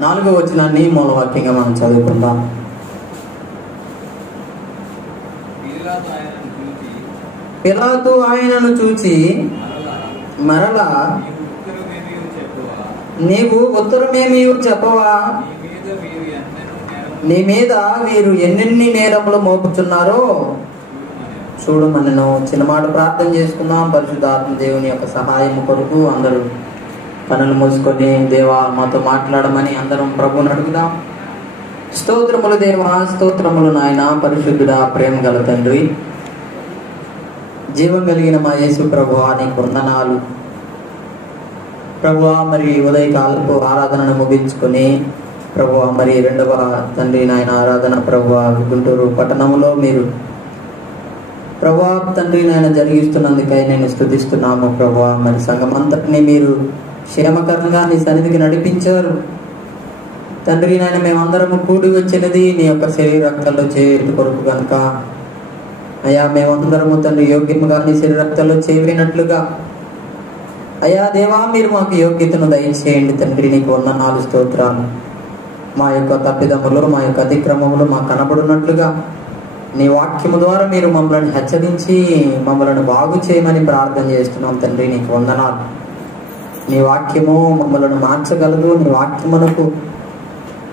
4వ వచనాన్ని మూలవాక్యంగా మనం చదువుకుందాం. పిలాతు ఆయనను చూచి మరలా నీవు ఉత్తరమేమీ చెప్పవా, నీ మీద వీరు ఎన్నెన్ని నేరములు మోపుచున్నారో చూడమనెను. చిన్న మాట ప్రార్థన చేసుకుందాం. పరిశుద్ధాత్మ దేవుని యొక్క సహాయం కొరకు అందరూ కనులు మూసుకొని దేవా మాతో మాట్లాడమని అందరం ప్రభువుని అడుగుదాం. స్తోత్రములు దేవా, స్తోత్రములు నాయన. పరిశుద్ధుడా, ప్రేమ గల తండ్రి, జీవం కలిగిన మా యేసు ప్రభువా నీకు వందనాలు ప్రభువా. మరి ఉదయకాలపు ఆరాధనను ముగించుకొని ప్రభువా మరి 2వ తండ్రి నాయన ఆరాధన ప్రభువా గుంటూరు పట్టణంలో మీరు ప్రభువా తండ్రి నాయన జరిగిస్తున్నందుకై నేను స్తుతిస్తున్నాము ప్రభువా. మరి సంఘమంతటిని మీరు క్షేమకరంగా నీ సన్నిధికి నడిపించారు తండ్రి నాయన. మేమందరము కూడి వచ్చినది నీ యొక్క శరీర రక్తంలో చేయుట కొరకు కనుక అయ్యా, మేమందరము తండ్రి యోగ్యముగా నీ శరీర రక్తంలో చేరినట్లుగా అయ్యా దేవా మీరు మాకు యోగ్యతను దయచేయండి తండ్రి. నీకు వందనాలు, స్తోత్రాలు. మా యొక్క తప్పిదములు మా యొక్క అతిక్రమములు మాకు కనబడినట్లుగా నీ వాక్యము ద్వారా మీరు మమ్మల్ని హెచ్చరించి మమ్మల్ని బాగు చేయమని ప్రార్థన చేస్తున్నాం తండ్రి. నీకు వందనాలు. నీ వాక్యము మమ్మల్ని మార్చగలదు. నీ వాక్యమునకు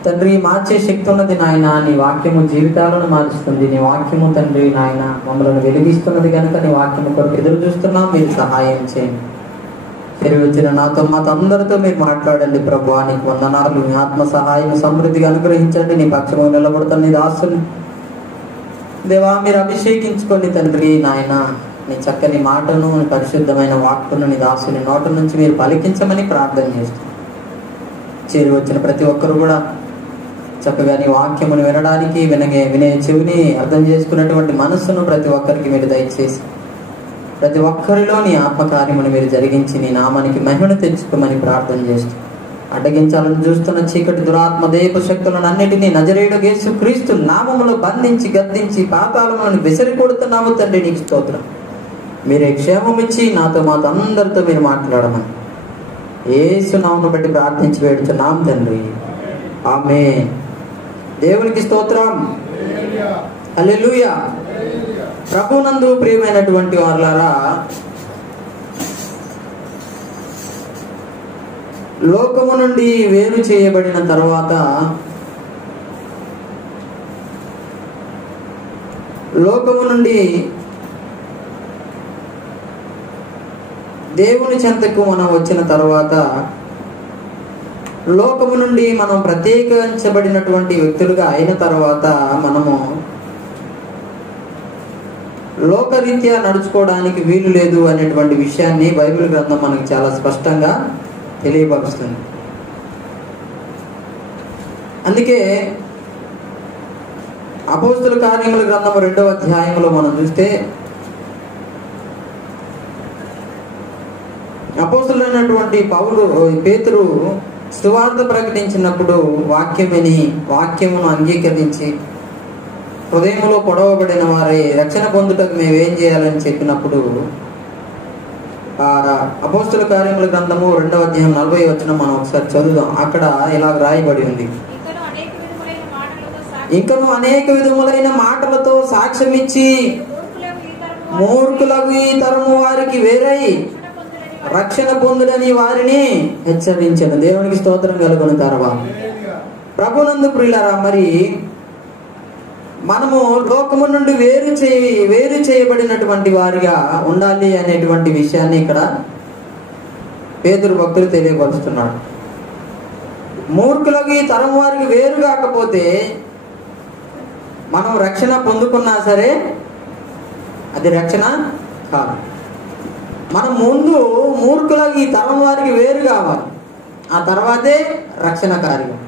తండ్రి మార్చే శక్తి ఉన్నది నాయన. నీ వాక్యము జీవితాలను మారుస్తుంది. నీ వాక్యము తండ్రి నాయన మమ్మల్ని వెలిగిస్తున్నది కనుక నీ వాక్యము కొరకు ఎదురు చూస్తున్నాం. మీరు సహాయం చేయండి. వచ్చిన నాతో మాతో అందరితో మీరు మాట్లాడండి ప్రభువా. నీకు వందనాలు. నీ ఆత్మ సహాయం సమృద్ధిగా అనుగ్రహించండి. నీ పక్షము నిలబడుతున్న నీ దాసుని దేవా మీరు అభిషేకించుకోండి తండ్రి నాయన. నీ చక్కని మాటను నీ పరిశుద్ధమైన వాక్కును నీ దాసుని నోట నుంచి మీరు పలికించమని ప్రార్థన చేస్తున్నాం. వచ్చిన ప్రతి ఒక్కరు కూడా చక్కగా నీ వాక్యమును వినడానికి వినే చెవిని అర్థం చేసుకున్నటువంటి మనస్సును ప్రతి ఒక్కరికి మీరు దయచేసి ప్రతి ఒక్కరిలో నీ ఆత్మకార్యమును మీరు జరిగించి నీ నామానికి మహిమను తెచ్చుకోమని ప్రార్థన చేస్తూ అడ్డగించాలని చూస్తున్న చీకటి దురాత్మ దేవ శక్తులను అన్నిటినీ నజరేయుడు యేసుక్రీస్తు నామములో బంధించి గద్దించి పాతాళములను విసిరి కొడుతున్నాము తండ్రి. నీకు స్తోత్రం. మీరే క్షేమం ఇచ్చి నాతో మాతో అందరితో మీరు మాట్లాడమని యేసు నామమును బట్టి ప్రార్థించి వేడుచున్నాం తండ్రి. ఆమేన్. దేవునికి స్తోత్రం. హల్లెలూయా. ప్రభునందు ప్రియమైనటువంటి వారులారా, లోకము నుండి వేరు చేయబడిన తర్వాత లోకము నుండి దేవుని చెంతకు మనం వచ్చిన తర్వాత లోకము నుండి మనం ప్రత్యేకించబడినటువంటి వ్యక్తులుగా అయిన తర్వాత మనము లోకరీత్యా నడుచుకోవడానికి వీలు లేదు అనేటువంటి విషయాన్ని బైబిల్ గ్రంథం మనకు చాలా స్పష్టంగా తెలియపరుస్తుంది. అందుకే అపోస్తల కార్యముల గ్రంథము 2వ అధ్యాయంలో మనం చూస్తే అపోస్తలుడైనటువంటి పేతురు సువార్త ప్రకటించినప్పుడు వాక్యమును అంగీకరించి హృదయంలో పొడవబడిన వారి రక్షణ పొందుటకు మేమేం చేయాలని చెప్పినప్పుడు అపోస్తల కార్యముల గ్రంథము 2వ అధ్యాయం 40వ వచనం మనం ఒకసారి చదువుదాం. అక్కడ ఇలా రాయబడి ఉంది, ఇంకను అనేక విధములైన మాటలతో సాక్ష్యం ఇచ్చి మూర్ఖులకు ఈ తరము వారికి వేరై రక్షణ పొందుడని వారిని హెచ్చరించను. దేవునికి స్తోత్రం కలుగును. తర్వాత ప్రభునందు ప్రియులారా, మరి మనము లోకము నుండి వేరు చేయబడినటువంటి వారిగా ఉండాలి అనేటువంటి విషయాన్ని ఇక్కడ పేతురు భక్తులు తెలియపరుస్తున్నాడు. మూర్ఖులకి తరం వారికి వేరు కాకపోతే మనం రక్షణ పొందుకున్నా సరే అది రక్షణ కాదు. మనం ముందు మూర్ఖులకి తరం వారికి వేరు కావాలి, ఆ తర్వాతే రక్షణ కార్యం.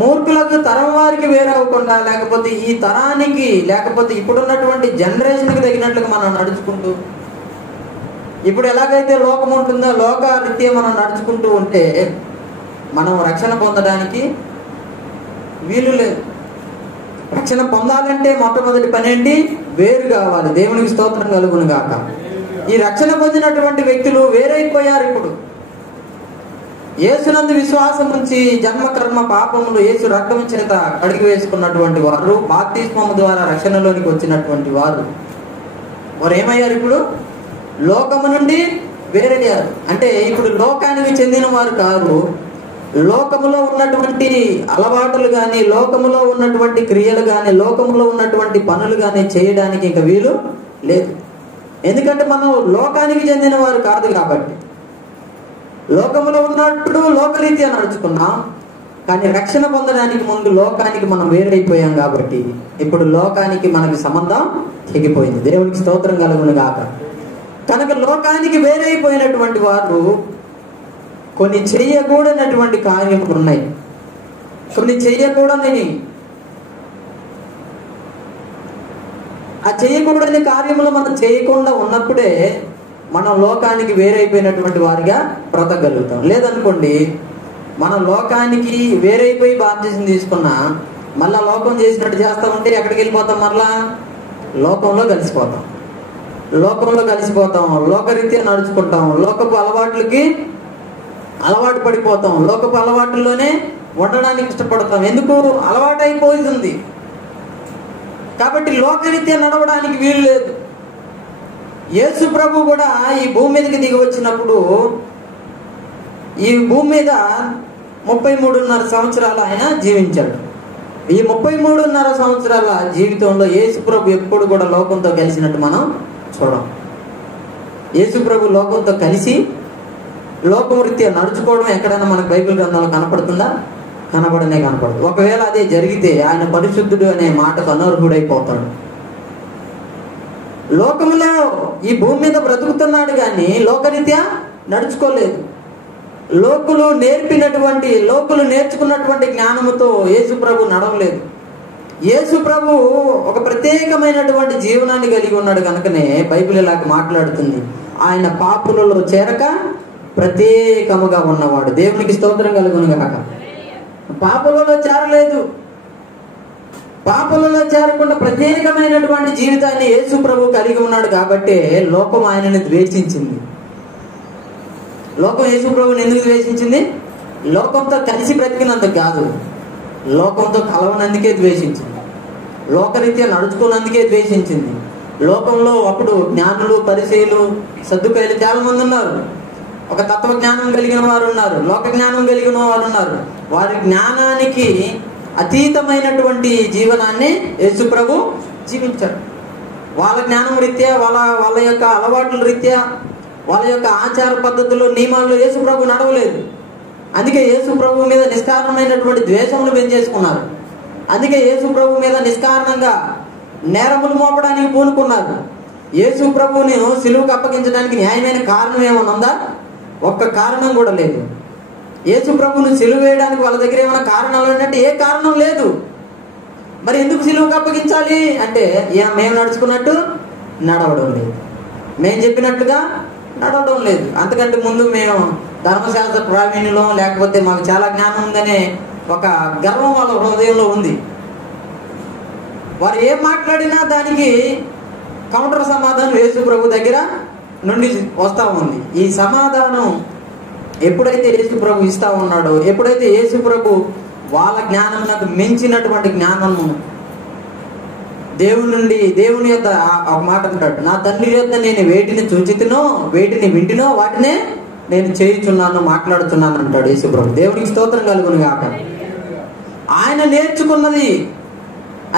మూర్ఖులకు తరం వారికి వేరవకుండా లేకపోతే ఈ తరానికి లేకపోతే ఇప్పుడున్నటువంటి జనరేషన్కి తగినట్లుగా మనం నడుచుకుంటూ ఇప్పుడు ఎలాగైతే లోకం ఉంటుందో లోక రీత్యా మనం నడుచుకుంటూ ఉంటే మనం రక్షణ పొందడానికి వీలు లేదు. రక్షణ పొందాలంటే మొట్టమొదటి పని ఏంటి? వేరు కావాలి. దేవునికి స్తోత్రం కలుగును గాక. ఈ రక్షణ పొందినటువంటి వ్యక్తులు వేరైపోయారు. ఇప్పుడు యేసునందు విశ్వాసం ఉంచి జన్మ కర్మ పాపములు యేసు రక్తం చేత కడిగి వేసుకున్నటువంటి వారు, బాప్తిస్మము ద్వారా రక్షణలోనికి వచ్చినటువంటి వారు ఏమయ్యారు? ఇప్పుడు లోకము నుండి వేరయ్యారు. అంటే ఇప్పుడు లోకానికి చెందిన వారు కాదు. లోకములో ఉన్నటువంటి అలవాటులు కానీ, లోకములో ఉన్నటువంటి క్రియలు కానీ, లోకములో ఉన్నటువంటి పనులు కానీ చేయడానికి ఇంకా వీలు లేదు. ఎందుకంటే మనం లోకానికి చెందిన వారు కాదు కాబట్టి. లోకములో ఉన్నప్పుడు లోకరీత్యా నడుచుకున్నాం, కానీ రక్షణ పొందడానికి ముందు లోకానికి మనం వేరైపోయాం కాబట్టి ఇప్పుడు లోకానికి మనకి సంబంధం తెగిపోయింది. దేవునికి స్తోత్రం కలుగును గాక. కనుక లోకానికి వేరైపోయినటువంటి వారు కొన్ని చెయ్యకూడనటువంటి కార్యములు ఉన్నాయి. కొన్ని చెయ్యకూడని, ఆ చేయకూడని కార్యములు మనం చేయకుండా ఉన్నప్పుడే మనం లోకానికి వేరైపోయినటువంటి వారిగా బ్రతకగలుగుతాం. లేదనుకోండి, మనం లోకానికి వేరైపోయి బాప్తిసం తీసుకున్నా మళ్ళా లోకం చేసినట్టు చేస్తా ఉంటే ఎక్కడికి వెళ్ళిపోతాం? మరలా లోకంలో కలిసిపోతాం. లోకరీత్యా నడుచుకుంటాం, లోకపు అలవాట్లకి అలవాటు పడిపోతాం, లోకపు అలవాట్లలోనే ఉండడానికి ఇష్టపడతాం. ఎందుకు? అలవాటు అయిపోతుంది కాబట్టి లోకరీత్యా నడవడానికి వీలు లేదు. యేసు ప్రభు కూడా ఈ భూమి మీదకి దిగి వచ్చినప్పుడు ఈ భూమి మీద 33.5 సంవత్సరాలు ఆయన జీవించాడు. ఈ 33.5 సంవత్సరాల జీవితంలో యేసు ప్రభు ఎప్పుడు కూడా లోకంతో కలిసినట్టు మనం చూడం. యేసు ప్రభు లోకంతో కలిసి లోకరీత్యా నడుచుకోవడం ఎక్కడైనా మనకు బైబిల్ గ్రంథంలో కనపడుతుందా? కనపడదు. ఒకవేళ అదే జరిగితే ఆయన పరిశుద్ధుడు అనే మాటకు అనర్హుడైపోతాడు. లోకములో ఈ భూమి మీద బ్రతుకుతున్నాడు కానీ లోకరీత్యా నడుచుకోలేదు. లోకులు నేర్చుకున్నటువంటి జ్ఞానముతో యేసు ప్రభు నడవలేదు. యేసు ప్రభు ఒక ప్రత్యేకమైనటువంటి జీవనాన్ని కలిగి ఉన్నాడు కనుకనే బైబిల్ ఇలాగ మాట్లాడుతుంది, ఆయన పాపులలో చేరక ప్రత్యేకముగా ఉన్నవాడు. దేవునికి స్తోత్రం కలుగును గాక. పాపులలో చేరలేదు. పాపులలో చేరకుండా ప్రత్యేకమైనటువంటి జీవితాన్ని యేసు ప్రభు కలిగి ఉన్నాడు కాబట్టి లోకం ఆయనని ద్వేషించింది. లోకం యేసు ప్రభుని ఎందుకు ద్వేషించింది? లోకంతో కలిసి బ్రతికినందుకు కాదు, లోకంతో కలవనందుకే ద్వేషించింది. లోకరీత్యా నడుచుకున్నందుకే ద్వేషించింది. లోకంలో అప్పుడు జ్ఞానులు, పరిసయ్యులు, సద్దుకయ్యులు చాలా మంది ఉన్నారు. ఒక తత్వ జ్ఞానం కలిగిన వారు ఉన్నారు, లోక జ్ఞానం కలిగిన వారు ఉన్నారు. వారి జ్ఞానానికి అతీతమైనటువంటి జీవనాన్ని యేసు ప్రభు జీవించాడు. వాళ్ళ జ్ఞానం రీత్యా, వాళ్ళ యొక్క అలవాట్ల రీత్యా, వాళ్ళ యొక్క ఆచార పద్ధతులు, నియమాల్లో యేసు ప్రభు నడవలేదు. అందుకే యేసు ప్రభు మీద నిష్కారణమైనటువంటి ద్వేషములు పెంచేసుకున్నారు. అందుకే యేసు ప్రభు మీద నిష్కారణంగా నేరములు మోపడానికి పూనుకున్నారు. యేసు ప్రభువుని సిలువకు అప్పగించడానికి న్యాయమైన కారణం ఏమైనా ఉందా? ఒక్క కారణం కూడా లేదు. యేసు ప్రభువుని సిలువ వేయడానికి వాళ్ళ దగ్గర ఏమైనా కారణాలు అంటే ఏ కారణం లేదు. మరి ఎందుకు సిలువకు అప్పగించాలి అంటే మేము నడుచుకున్నట్టు నడవడం లేదు, మేము చెప్పినట్టుగా నడవడం లేదు. అంతకంటే ముందు మేము ధర్మశాస్త్ర ప్రావీణ్యులు, లేకపోతే మాకు చాలా జ్ఞానం ఉందనే ఒక గర్వం వాళ్ళ హృదయంలో ఉంది. వారు ఏం మాట్లాడినా దానికి కౌంటర్ సమాధానం యేసు ప్రభు దగ్గర నుండి వస్తూ ఉంది. ఈ సమాధానం ఎప్పుడైతే యేసు ప్రభు ఇస్తా ఉన్నాడో, ఎప్పుడైతే యేసు ప్రభు వాళ్ళ జ్ఞానమునకు మించినటువంటి జ్ఞానము దేవుని యొక్క ఒక మాట అంటాడు, నా తండ్రి యొక్క నేను వేటిని చూచితినో, వేటిని వింటినో వాటినే నేను చేయుచున్నాను, మాట్లాడుతున్నాను అంటాడు యేసు ప్రభు. దేవునికి స్తోత్రం కలుగును గాక. ఆయన నేర్చుకున్నది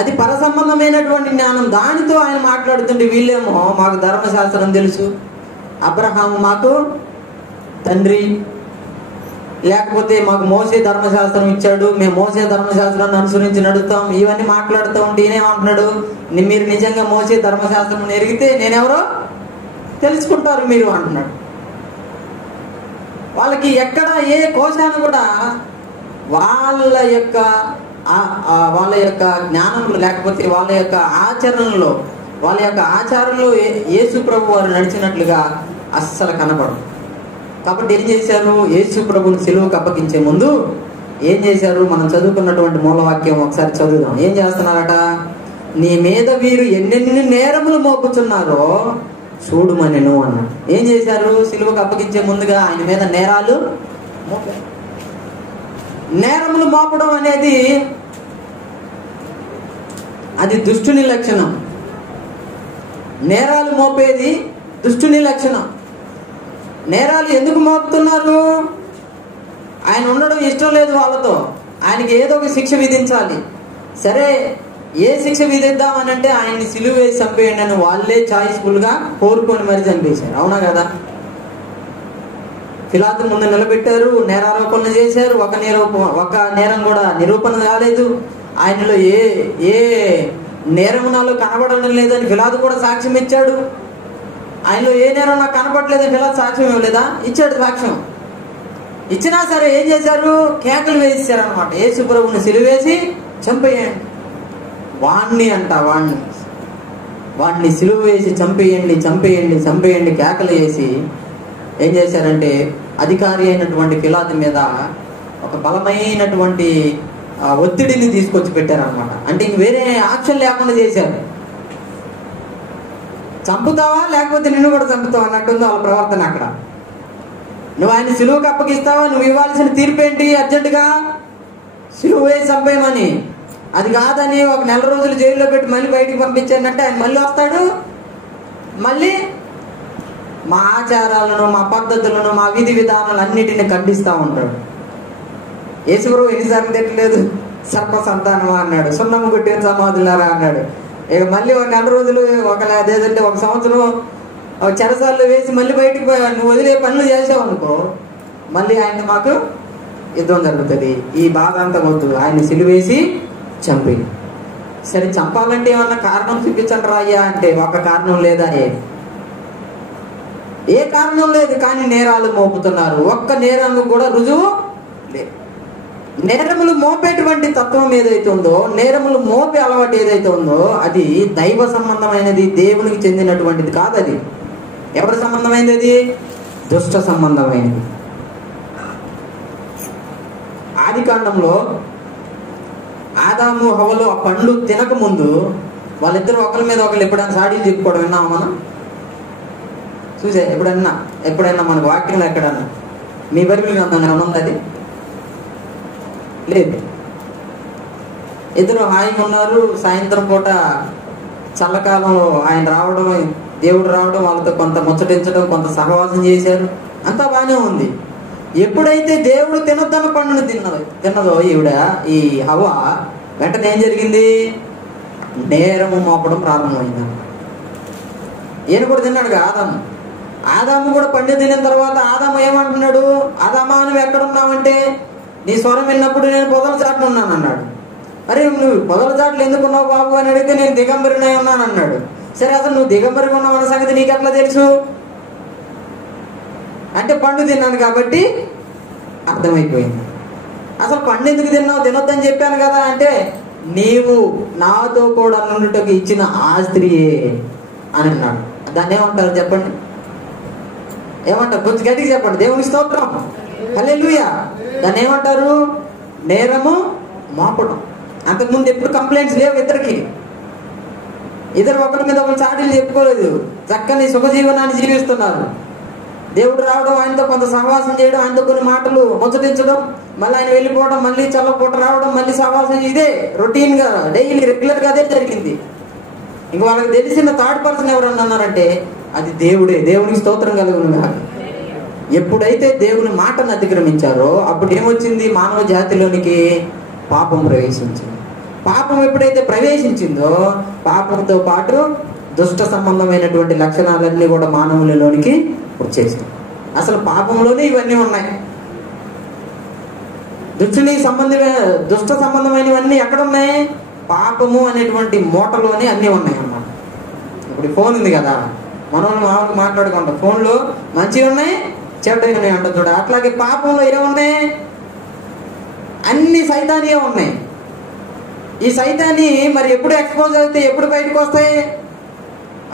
అది పరసంబంధమైనటువంటి జ్ఞానం, దానితో ఆయన మాట్లాడుతుంటే వీళ్ళేమో మాకు ధర్మశాస్త్రం తెలుసు, అబ్రహాము మాకు తండ్రి, లేకపోతే మాకు మోసే ధర్మశాస్త్రం ఇచ్చాడు, మేము మోసే ధర్మశాస్త్రాన్ని అనుసరించి నడుస్తాం, ఇవన్నీ మాట్లాడుతూ ఉంటే ఈయనేమంటున్నాడు, మీరు నిజంగా మోసే ధర్మశాస్త్రం ఎరిగితే నేనెవరో తెలుసుకుంటారు మీరు అంటున్నాడు. వాళ్ళకి ఎక్కడ ఏ కోశాన్ని కూడా వాళ్ళ యొక్క జ్ఞానంలో, లేకపోతే వాళ్ళ యొక్క ఆచరణలో, వాళ్ళ యొక్క ఆచారంలో యేసు ప్రభు వారు నడిచినట్లుగా అస్సలు కనపడదు. కాబట్టి ఏం చేశారు? యేసు ప్రభుని సిలువకు అప్పగించే ముందు ఏం చేశారు? మనం చదువుకున్నటువంటి మూలవాక్యం ఒకసారి చదువుదాం. ఏం చేస్తున్నారట? నీ మీద వీరు ఎన్నెన్ని నేరములు మోపుచున్నారో చూడుమనెను అన్నాడు. ఏం చేశారు? సిలువకు అప్పగించే ముందుగా ఆయన మీద నేరాలు మోపారు. నేరములు మోపడం అనేది అది దుష్టుని లక్షణం. నేరాలు మోపేది దుష్టుని లక్షణం. నేరాలు ఎందుకు మోపుతున్నారు? ఆయన ఉండడం ఇష్టం లేదు వాళ్ళతో, ఆయనకి ఏదో ఒక శిక్ష విధించాలి. సరే, ఏ శిక్ష విధిద్దామని అంటే ఆయన్ని సిలువ వేసి చంపేయండి అని వాళ్ళే చాయిస్ఫుల్గా కోరుకొని మరి చంపేశారు. అవునా కదా? పిలాతు ముందు నిలబెట్టారు, నేరారోపణ చేశారు. ఒక నేరం కూడా నిరూపణ కాలేదు. ఆయనలో ఏ నేరమునాలో కనబడడం లేదని పిలాతు కూడా సాక్ష్యం ఇచ్చాడు. ఆయనలో ఏ నేరం నాకు కనపడలేదని పిలాతు సాక్ష్యం ఇవ్వలేదా? ఇచ్చాడు సాక్ష్యం. ఇచ్చినా సరే ఏం చేశారు? కేకలు వేసారు అనమాట. యేసు ప్రభువుని సిలువేసి చంపేయండి, వాణ్ణి సిలువ వేసి చంపేయండి చంపేయండి చంపేయండి కేకలు వేసి ఏం చేశారంటే అధికారి అయినటువంటి పిలాతు మీద ఒక బలమైనటువంటి ఒత్తిడిని తీసుకొచ్చి పెట్టారనమాట. అంటే ఇంక వేరే ఆప్షన్ లేకుండా చేశారు. చంపుతావా లేకపోతే నిన్ను కూడా చంపుతావా అన్నట్టుంది వాళ్ళ ప్రవర్తన అక్కడ. నువ్వు ఆయన సిలువకు అప్పగిస్తావా? నువ్వు ఇవ్వాల్సిన తీర్పు ఏంటి? అర్జెంటుగా సిలువ వేసి చంపేయమని. అది కాదని ఒక నెల రోజులు జైల్లో పెట్టి మళ్ళీ బయటికి పంపించానంటే ఆయన మళ్ళీ వస్తాడు, మళ్ళీ మా ఆచారాలను, మా పద్ధతులను, మా విధి విధానాలు అన్నిటిని ఖండిస్తూ ఉంటాడు. యేసుప్రభు ఎన్నిసార్లు తిట్టలేదు? సర్ప సంతానమా అన్నాడు, సున్నము కొట్టిన సమాధులారా అన్నాడు. ఇక మళ్ళీ ఒక నెల రోజులు అదేదంటే ఒక సంవత్సరం చెరసాల్లో వేసి మళ్ళీ బయటికి నువ్వు వదిలే పనులు చేసావు అనుకో, మళ్ళీ ఆయన మాకు యుద్ధం జరుగుతుంది. ఈ బాధ అంతా వద్దు, ఆయన సిలువేసి చంపి. సరే, చంపాలంటే ఏమన్నా కారణం చూపించండి రాయ్యా అంటే ఒక కారణం లేదా? ఏ కారణం లేదు. కానీ నేరాలు మోపుతున్నారు. ఒక్క నేరాలు కూడా రుజువు లేదు. నేరములు మోపేటువంటి తత్వం ఏదైతే ఉందో, నేరములు మోపే అలవాటు ఏదైతే ఉందో అది దైవ సంబంధమైనది, దేవునికి చెందినటువంటిది కాదు. అది ఎవరి సంబంధమైనది? అది దుష్ట సంబంధమైనది. ఆది కాండంలో ఆదాము హవ్వలు ఆ పండు తినక ముందు వాళ్ళిద్దరు ఒకరి మీద ఒకరు ఎప్పుడైనా సాడీలు చెప్పుకోవడం విన్నామా మనం? చూసే ఎప్పుడైనా మనకు వాక్యంలో ఎక్కడన్నా మీ బైబిల్ గ్రంథంలో ఏమన్నా ఉంది? అది లేదు. ఇద్దరు హాయిగా ఉన్నారు. సాయంత్రం పూట చల్లకాలంలో ఆయన రావడం, దేవుడు రావడం, వాళ్ళతో కొంత ముచ్చటించడం, కొంత సహవాసం చేశారు. అంతా బాగానే ఉంది. ఎప్పుడైతే దేవుడు తినొద్దన్న పండును తిన్నదో ఈ హవ్వ, వెంటనే ఏం జరిగింది? నేరము మోపడం ప్రారంభమైంది. ఈయన కూడా తిన్నాడుగా ఆదాము కూడా పండు తినిన తర్వాత ఆదాము ఏమంటున్నాడు? ఆదామా నువ్వు ఎక్కడున్నావంటే, నీ స్వరం విన్నప్పుడు నేను పొదల చాటున ఉన్నాను అన్నాడు. అరే, నువ్వు పొదల చాట్లు ఎందుకున్నావు బాబు అని అడిగితే నేను దిగంబరినై ఉన్నాను అన్నాడు. సరే, అసలు నువ్వు దిగంబరిగా ఉన్నావు అన్న సంగతి నీకెట్లా తెలుసు అంటే, పండు తిన్నాను కాబట్టి అర్థమైపోయింది. అసలు పండు ఎందుకు తిన్నావు? తినొద్దని చెప్పాను కదా అంటే, నీవు నాతో కూడా నుండుటకు ఇచ్చిన ఆ స్త్రీయే అని అన్నాడు. దాన్ని ఏమంటారు చెప్పండి? ఏమంటారు? కొంచెం గట్టిగా చెప్పండి. దేవుని స్తోత్రం, హల్లెలూయా. దాన్ని ఏమంటారు? నేరము మోపడం. అంతకుముందు ఎప్పుడు కంప్లైంట్స్ లేవు ఇద్దరికి. ఇద్దరు ఒకరి మీద ఒకరు చాటీలు చెప్పుకోలేదు. చక్కని సుఖజీవనాన్ని జీవిస్తున్నారు. దేవుడు రావడం, ఆయనతో కొంత సహవాసం చేయడం, ఆయనతో కొన్ని మాటలు ముచ్చటించడం, మళ్ళీ ఆయన వెళ్ళిపోవడం, మళ్ళీ చల్లపూట రావడం, మళ్ళీ సహవాసం. ఇదే రొటీన్ గా డైలీ రెగ్యులర్ గా అదే జరిగింది. ఇంక వాళ్ళకి తెలిసిన థర్డ్ పర్సన్ ఎవరన్నా ఉన్నారంటే అది దేవుడే. దేవునికి స్తోత్రం కలుగును కాదు. ఎప్పుడైతే దేవుని మాటను అతిక్రమించారో అప్పుడు ఏమొచ్చింది? మానవ జాతిలోనికి పాపం ప్రవేశించింది. పాపం ఎప్పుడైతే ప్రవేశించిందో పాపంతో పాటు దుష్ట సంబంధమైనటువంటి లక్షణాలన్నీ కూడా మానవులలోనికి వచ్చేసాయి. అసలు పాపంలోనే ఇవన్నీ ఉన్నాయి. దుష్ట సంబంధమైనవన్నీ ఎక్కడున్నాయి? పాపము అనేటువంటి మూటలోనే అన్నీ ఉన్నాయి అన్నమాట. ఇప్పుడు ఫోన్ ఉంది కదా, మనం మామూలుగా మాట్లాడుకుంటాం. ఫోన్లో మంచిగా ఉన్నాయి, చెడ్డగా ఉన్నాయి అంటారు చూడ. అట్లాగే పాపంలో ఏమున్నాయి? అన్ని సైతానియే ఉన్నాయి. ఈ సైతాన్ని మరి ఎప్పుడు ఎక్స్పోజ్ అయితే ఎప్పుడు బయటకు వస్తాయి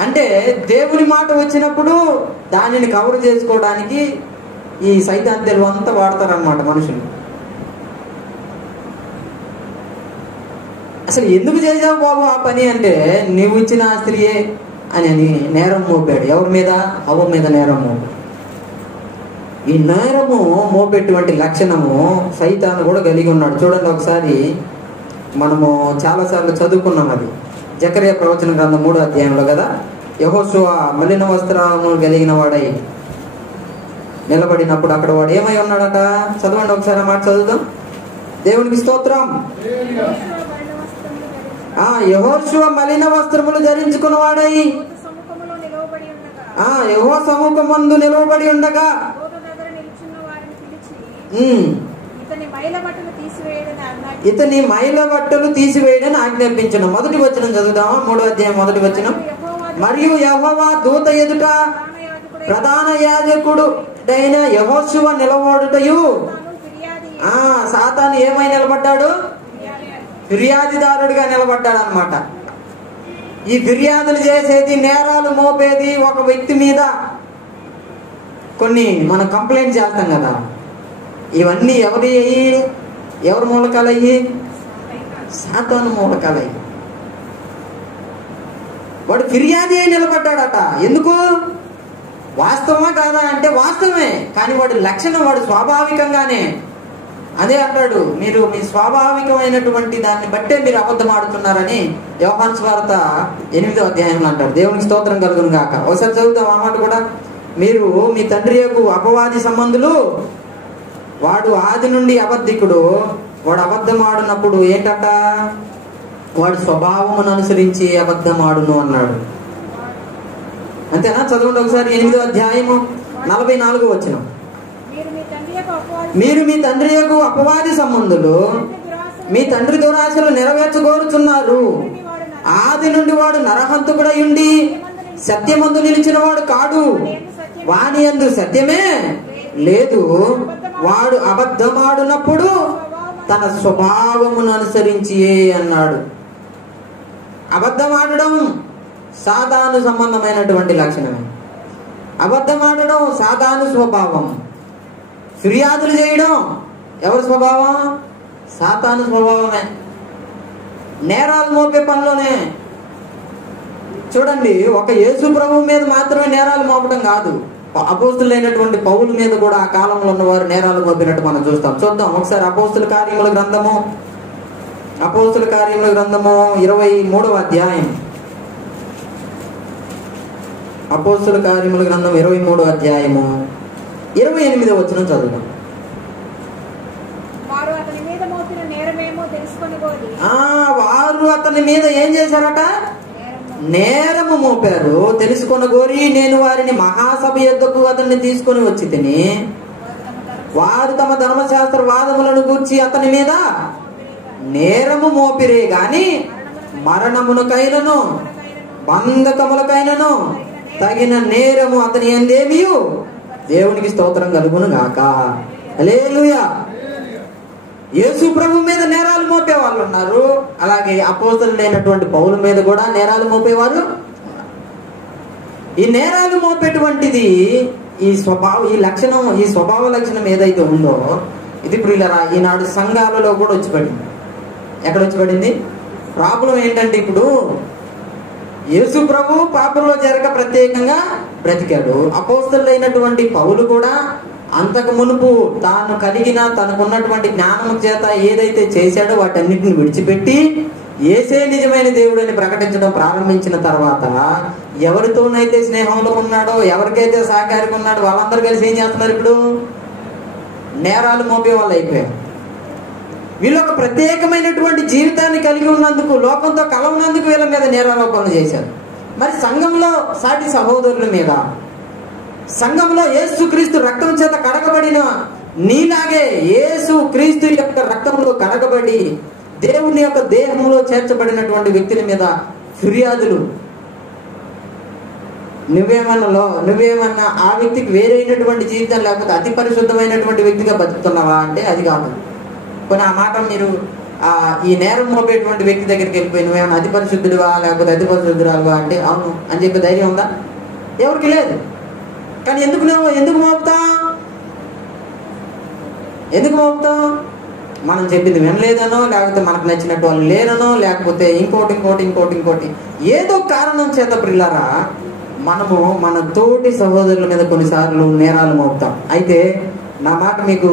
అంటే, దేవుని మాట వచ్చినప్పుడు దానిని కవర్ చేసుకోవడానికి ఈ సైతాన్ తెలుగు అంతా వాడతారనమాట మనుషులు. అసలు ఎందుకు చేసావు బాబు ఆ పని అంటే, నువ్వు ఇచ్చిన ఆ స్త్రీయే అని నేరం మోపాడు. ఎవరి మీద? హవ్వ మీద నేరం మోపాడు. ఈ నేరము మోపేటువంటి లక్షణము సైతాను కూడా కలిగి ఉన్నాడు. చూడండి ఒకసారి, మనము చాలాసార్లు చదువుకున్నాం అది జకర్యా ప్రవచన గ్రంథం 3వ అధ్యాయంలో కదా. యెహోషువ మలిన వస్త్రము కలిగిన వాడై నిలబడినప్పుడు అక్కడ వాడు ఏమై ఉన్నాడట? చదవండి ఒకసారి ఆ మాట చదువుదాం. దేవునికి స్తోత్రం. యెహోషువ మలిన వస్త్రములు ధరించుకున్న వాడై యెహోవా సముఖమందు నిలవబడి ఉండగా ఇతని మైల బట్టలు తీసివేయడని ఆజ్ఞాపించను. మొదటి వచనం చదువుదామా? 3వ అధ్యాయం మొదటి వచనం. మరియు యెహోవా దూత ఎదుట ప్రధాన యాజకుడు అయిన యెహోషువ నిలబడుటయు, సాతాను ఏమై నిలబడ్డాడు? ఫిర్యాదుదారుడిగా నిలబడ్డాడు అన్నమాట. ఈ ఫిర్యాదులు చేసేది, నేరాలు మోపేది ఒక వ్యక్తి మీద. కొన్ని మనం కంప్లైంట్ చేస్తాం కదా, ఇవన్నీ ఎవరి మూలకాలయ్యి? సాతాను మూలకాలయ్యి. వాడు ఫిర్యాదు అయి నిలబడ్డాడట. ఎందుకు? వాస్తవమా కాదా అంటే వాస్తవమే, కానీ వాడి లక్షణం వాడు స్వాభావికంగానే అదే అంటాడు. మీరు మీ స్వాభావికమైనటువంటి దాన్ని బట్టే మీరు అబద్ధం ఆడుతున్నారని యోహాను సువార్త 8వ అధ్యాయంలో అంటాడు. దేవునికి స్తోత్రం కలుగును గాక. ఒకసారి చదువుతాం ఆ మాట కూడా. మీరు మీ తండ్రి యొక్క అపవాది సంబంధులు, వాడు ఆది నుండి అబద్ధికుడు. వాడు అబద్ధం ఆడినప్పుడు ఏంటట? వాడి స్వభావమును అనుసరించి అబద్ధం ఆడును అన్నాడు. అంతేనా? చదవండి ఒకసారి 8వ అధ్యాయము 44వ వచనం. మీరు మీ తండ్రి యొక్క అపవాది సంబంధులు, మీ తండ్రి దురాశలు నెరవేర్చుకోరుచున్నారు. ఆది నుండి వాడు నరహంతకుడై ఉండి సత్యమందు నిలిచిన వాడు కాడు, వాని యందు సత్యమే లేదు. వాడు అబద్ధమాడునప్పుడు తన స్వభావమును అనుసరించి అన్నాడు. అబద్ధమాడడం సాతాను సంబంధమైనటువంటి లక్షణమే. అబద్ధమాడడం సాతాను స్వభావం. ఫిర్యాదులు చేయడం ఎవరి స్వభావం? సాతాను స్వభావమే. నేరాలు మోపే పనిలోనే చూడండి, ఒక యేసు ప్రభువు మీద మాత్రమే నేరాలు మోపడం కాదు, అపోస్తులైనటువంటి పౌలు మీద కూడా ఆ కాలంలో ఉన్నవారు నేరాలు మోపినట్టు మనం చూద్దాం ఒకసారి. అపోస్తుల కార్యముల గ్రంథము 23వ అధ్యాయం. అపోస్తుల కార్యముల గ్రంథం 23వ అధ్యాయము 28వ వచనం చదువుదాం. వారు అతని మీద ఏం చేశారట? నేరము మోపారు. తెలుసుకొనగోరి నేను వారిని మహాసభ యొద్దకు అతన్ని తీసుకొని వచ్చి తిని, వారు తమ ధర్మశాస్త్ర వాదములను గూర్చి అతని మీద నేరము మోపిరే గాని మరణమునకైనను బంధకములకైనను తగిన నేరము అతని యందేమీ. దేవునికి స్తోత్రం కలుగును గాక. హల్లెలూయా. యేసు ప్రభు మీద నేరాలు మోపే వాళ్ళు ఉన్నారు, అలాగే అపోస్తలుడైనటువంటి పౌలు మీద కూడా నేరాలు మోపేవారు. ఈ నేరాలు మోపేటువంటిది ఈ లక్షణం, ఈ స్వభావ లక్షణం ఏదైతే ఉందో ఇది ఇప్పుడు ఇలా ఈనాడు సంఘాలలో కూడా వచ్చి పడింది. ఎక్కడ వచ్చి పడింది? ప్రాబ్లం ఏంటంటే, ఇప్పుడు యేసు ప్రభు పాపంలో జరగ ప్రత్యేకంగా బ్రతికాడు. అపోస్తలుడైనటువంటి పౌలు కూడా అంతకు మునుపు తాను కలిగిన తనకున్నటువంటి జ్ఞానము చేత ఏదైతే చేశాడో వాటన్నిటిని విడిచిపెట్టి యేసే నిజమైన దేవుడు అని ప్రకటించడం ప్రారంభించిన తర్వాత ఎవరితోనైతే స్నేహంలో ఉన్నాడో, ఎవరికైతే సహకారిగా ఉన్నాడో వాళ్ళందరూ కలిసి ఏం చేస్తున్నారు? ఇప్పుడు నేరాలు మోపే వాళ్ళు అయిపోయారు. వీళ్ళు ఒక ప్రత్యేకమైనటువంటి జీవితాన్ని కలిగి ఉన్నందుకు, లోకంతో కలవనందుకు వీళ్ళ మీద నేరారోపణలు చేశారు. మరి సంఘంలో సాటి సహోదరుల మీద, సంఘంలో యేసు క్రీస్తు రక్తం చేత కడగబడిన నీలాగే యేసు క్రీస్తు యొక్క రక్తంలో కడగబడి దేవుని యొక్క దేహంలో చేర్చబడినటువంటి వ్యక్తుల మీద ఫిర్యాదులు. నువ్వేమన్నా ఆ వ్యక్తికి వేరైనటువంటి జీవితం, లేకపోతే అతి పరిశుద్ధమైనటువంటి వ్యక్తిగా బతుకుతున్నావా అంటే అది కాదు. కొన్ని ఆ మాట మీరు ఈ నేరం మోపేటువంటి వ్యక్తి దగ్గరికి వెళ్ళిపోయి నువ్వేమన్నా అతి పరిశుద్ధుడివా లేకపోతే అతి పరిశుద్ధురాలువా అంటే అవును అని చెప్పే ధైర్యం ఉందా? ఎవరికి లేదు. కానీ ఎందుకు మోపుతాం? మనం చెప్పింది వినలేదనో, లేకపోతే మనకు నచ్చినట్టు వాళ్ళు లేరనో, లేకపోతే ఇంకోటి ఏదో కారణం చేత ప్రియులారా మనము మన తోటి సహోదరుల మీద కొన్నిసార్లు నేరాలు మోపుతాం. అయితే నా మాట మీకు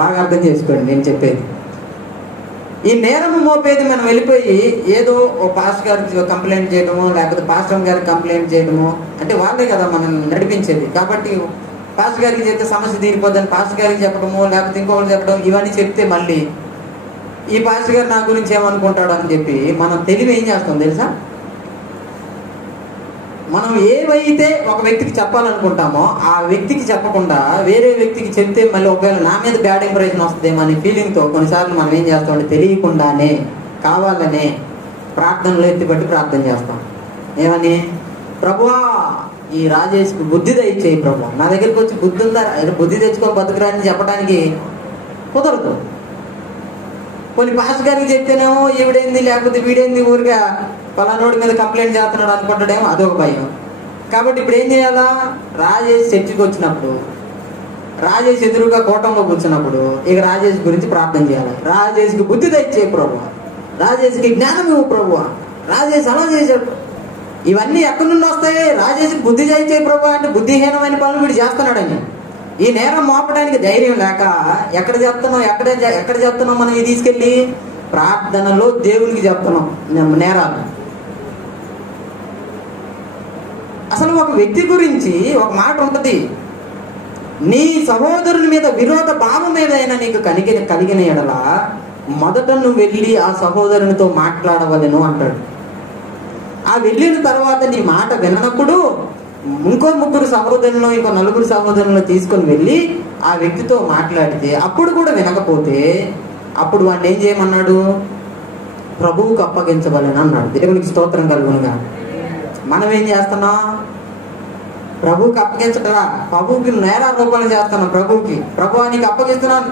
బాగా అర్థం చేసుకోండి నేను చెప్పేది. ఈ నేరము మోపేది మనం వెళ్ళిపోయి ఏదో ఓ పాస్టర్ గారికి కంప్లైంట్ చేయడమో, లేకపోతే పాస్టర్ గారికి కంప్లైంట్ చేయడమో, అంటే వాళ్ళే కదా మనం నడిపించేది. కాబట్టి పాస్టర్ గారికి చెప్తే సమస్య తీరిపోద్దని పాస్టర్ గారికి చెప్పడమో, లేకపోతే ఇంకొకటి చెప్పడం, ఇవన్నీ చెప్తే మళ్ళీ ఈ పాస్టర్ గారు నా గురించి ఏమనుకుంటాడు అని చెప్పి మనం తెలివి ఏం చేస్తాం తెలుసా? మనం ఏవైతే ఒక వ్యక్తికి చెప్పాలనుకుంటామో ఆ వ్యక్తికి చెప్పకుండా వేరే వ్యక్తికి చెప్తే మళ్ళీ ఒకవేళ నా మీద బ్యాడ్ ఇంప్రెషన్ వస్తుందేమో అనే ఫీలింగ్తో కొన్నిసార్లు మనం ఏం చేస్తామంటే తెలియకుండానే కావాలనే ప్రార్థనలు ఎత్తిపట్టి ప్రార్థన చేస్తాం. ఏమని? ప్రభువా ఈ రాజేష్కి బుద్ధి దయచేయి ప్రభు, నా దగ్గరికి వచ్చి బుద్ధి ఉందా, బుద్ధి తెచ్చుకో బతుకురా అని చెప్పడానికి కుదరదు. కొన్ని పాస్ గారికి చెప్తేనేమో ఈవిడేంది లేకపోతే వీడేంది ఊరిగా పలానోడి మీద కంప్లైంట్ చేస్తున్నాడు అనుకుంటాడేమో, అదొక భయం. కాబట్టి ఇప్పుడు ఏం చేయాలా? రాజేష్ చర్చికి వచ్చినప్పుడు, రాజేష్ ఎదురుగా కూటంలో కూర్చున్నప్పుడు ఇక రాజేష్ గురించి ప్రార్థన చేయాలి. రాజేష్కి బుద్ధి తెచ్చే ప్రభు, రాజేష్కి జ్ఞానం ఇవ్వు ప్రభు, రాజేష్ అలా చేశాడు. ఇవన్నీ ఎక్కడి నుండి వస్తాయి? రాజేష్కి బుద్ధి తెచ్చే ప్రభు అంటే బుద్ధిహీనమైన పనులు వీడు చేస్తున్నాడని. ఈ నేరం మోపడానికి ధైర్యం లేక ఎక్కడ చెప్తున్నాం మనం ఇది తీసుకెళ్ళి ప్రార్థనలో దేవునికి చెప్తున్నాం నేరాలు. అసలు ఒక వ్యక్తి గురించి ఒక మాట ఉంటుంది, నీ సహోదరుని మీద విరోధ భావం ఏదైనా నీకు కలిగిన ఎడల మొదట నువ్వు వెళ్ళి ఆ సహోదరునితో మాట్లాడవలెను అంటాడు. ఆ వెళ్ళిన తర్వాత నీ మాట విననప్పుడు ఇంకో 3 సహోదరులను ఇంకో 4 సహోదరులను తీసుకొని వెళ్ళి ఆ వ్యక్తితో మాట్లాడితే అప్పుడు కూడా వినకపోతే అప్పుడు వాడిని ఏం చేయమన్నాడు? ప్రభువుకు అప్పగించవలెను అన్నాడు. దేవునికి స్తోత్రం కలుగునుగా. మనం ఏం చేస్తున్నాం? ప్రభువుకి అప్పగించటరా, ప్రభువుకి నేరారోపణ చేస్తున్నాం. ప్రభువా నీకు అప్పగిస్తున్నాను.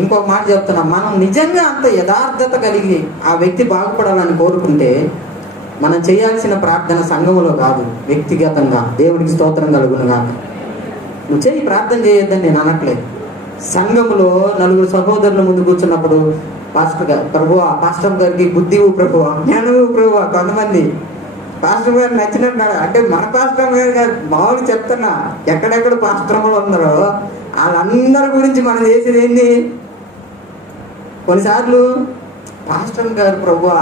ఇంకొక మాట చెప్తున్నాం, మనం నిజంగా అంత యథార్థత కలిగి ఆ వ్యక్తి బాగుపడాలని కోరుకుంటే మనం చేయాల్సిన ప్రార్థన సంఘములో కాదు, వ్యక్తిగతంగా. దేవుడికి స్తోత్రం కలుగునుగా. నువ్వు చేయి, ప్రార్థన చేయొద్దని నేను అనట్లేదు. సంఘములో 4 సహోదరుల ముందు కూర్చున్నప్పుడు పాస్టర్ గారు ప్రభువా, పాస్టర్ గారికి బుద్ధి ఇవ్వు ప్రభువా, జ్ఞానం ఇవ్వు ప్రభువా. కొంతమంది పాస్టర్ గారు నచ్చినట్టు అంటే మన పాస్టర్ గారు మామూలు చెప్తున్నా, ఎక్కడెక్కడ పాస్టర్లు ఉన్నారో వాళ్ళందరి గురించి మనం చేసేది ఏంది? కొన్నిసార్లు పాస్టర్ గారు ప్రభువా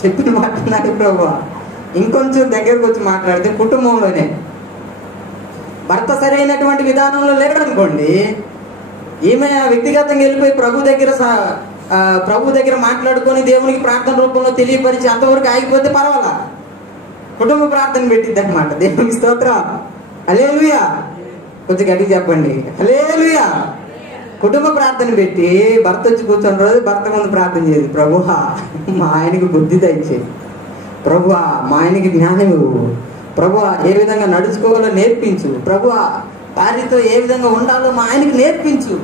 చెప్పిన మాట్లాడి ప్రభువా, ఇంకొంచెం దగ్గరకు వచ్చి మాట్లాడితే కుటుంబంలోనే భర్త సరైనటువంటి విధానంలో లేడనుకోండి, ఈమె వ్యక్తిగతంగా వెళ్ళిపోయి ప్రభు దగ్గర మాట్లాడుకొని దేవునికి ప్రార్థన రూపంలో తెలియపరిచి అంతవరకు ఆగిపోతే పర్వాలా, కుటుంబ ప్రార్థన పెట్టిద్ది అనమాట. దేవునికి స్తోత్రం. హల్లెలూయా. కొంచెం గట్టిగా చెప్పండి, హల్లెలూయా. కుటుంబ ప్రార్థన పెట్టి భర్త వచ్చి కూర్చొని రోజు భర్త ముందు ప్రార్థన చేయదు, ప్రభువా మా ఆయనకి బుద్ధి దయచేయి, ప్రభువా మా ఆయనకి జ్ఞానం ఇవ్వు, ప్రభువా ఏ విధంగా నడుచుకోవాలో నేర్పించు, ప్రభువా భార్యతో ఏ విధంగా ఉండాలో మా ఆయనకి నేర్పించు.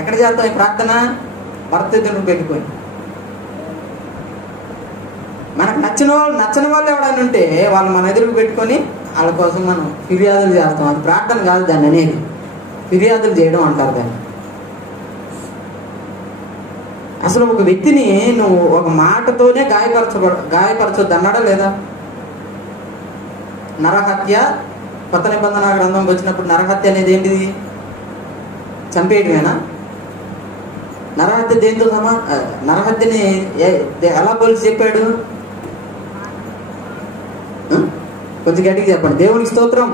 ఎక్కడ చేస్తాం ఈ ప్రార్థన? భర్త ఎదురు పెట్టుకొని. మనకు నచ్చని వాళ్ళు ఎవడైనా ఉంటే వాళ్ళు మన ఎదురుకు పెట్టుకొని వాళ్ళ కోసం మనం ఫిర్యాదులు చేస్తాం. అది ప్రార్థన కాదు దాన్ని అనేది, ఫిర్యాదులు చేయడం అంటారు దాన్ని. అసలు ఒక వ్యక్తిని నువ్వు ఒక మాటతోనే గాయపరచొద్దు అన్నాడా లేదా? నరహత్య కొత్త నిబంధన గ్రంథంకి వచ్చినప్పుడు నరహత్య అనేది ఏంటిది? చంపేయడమేనా? నరహత్య దేంతో నరహత్యని ఎలా పోల్చి చెప్పాడు? కొంచెం గట్టిగా చెప్పండి, దేవునికి స్తోత్రం.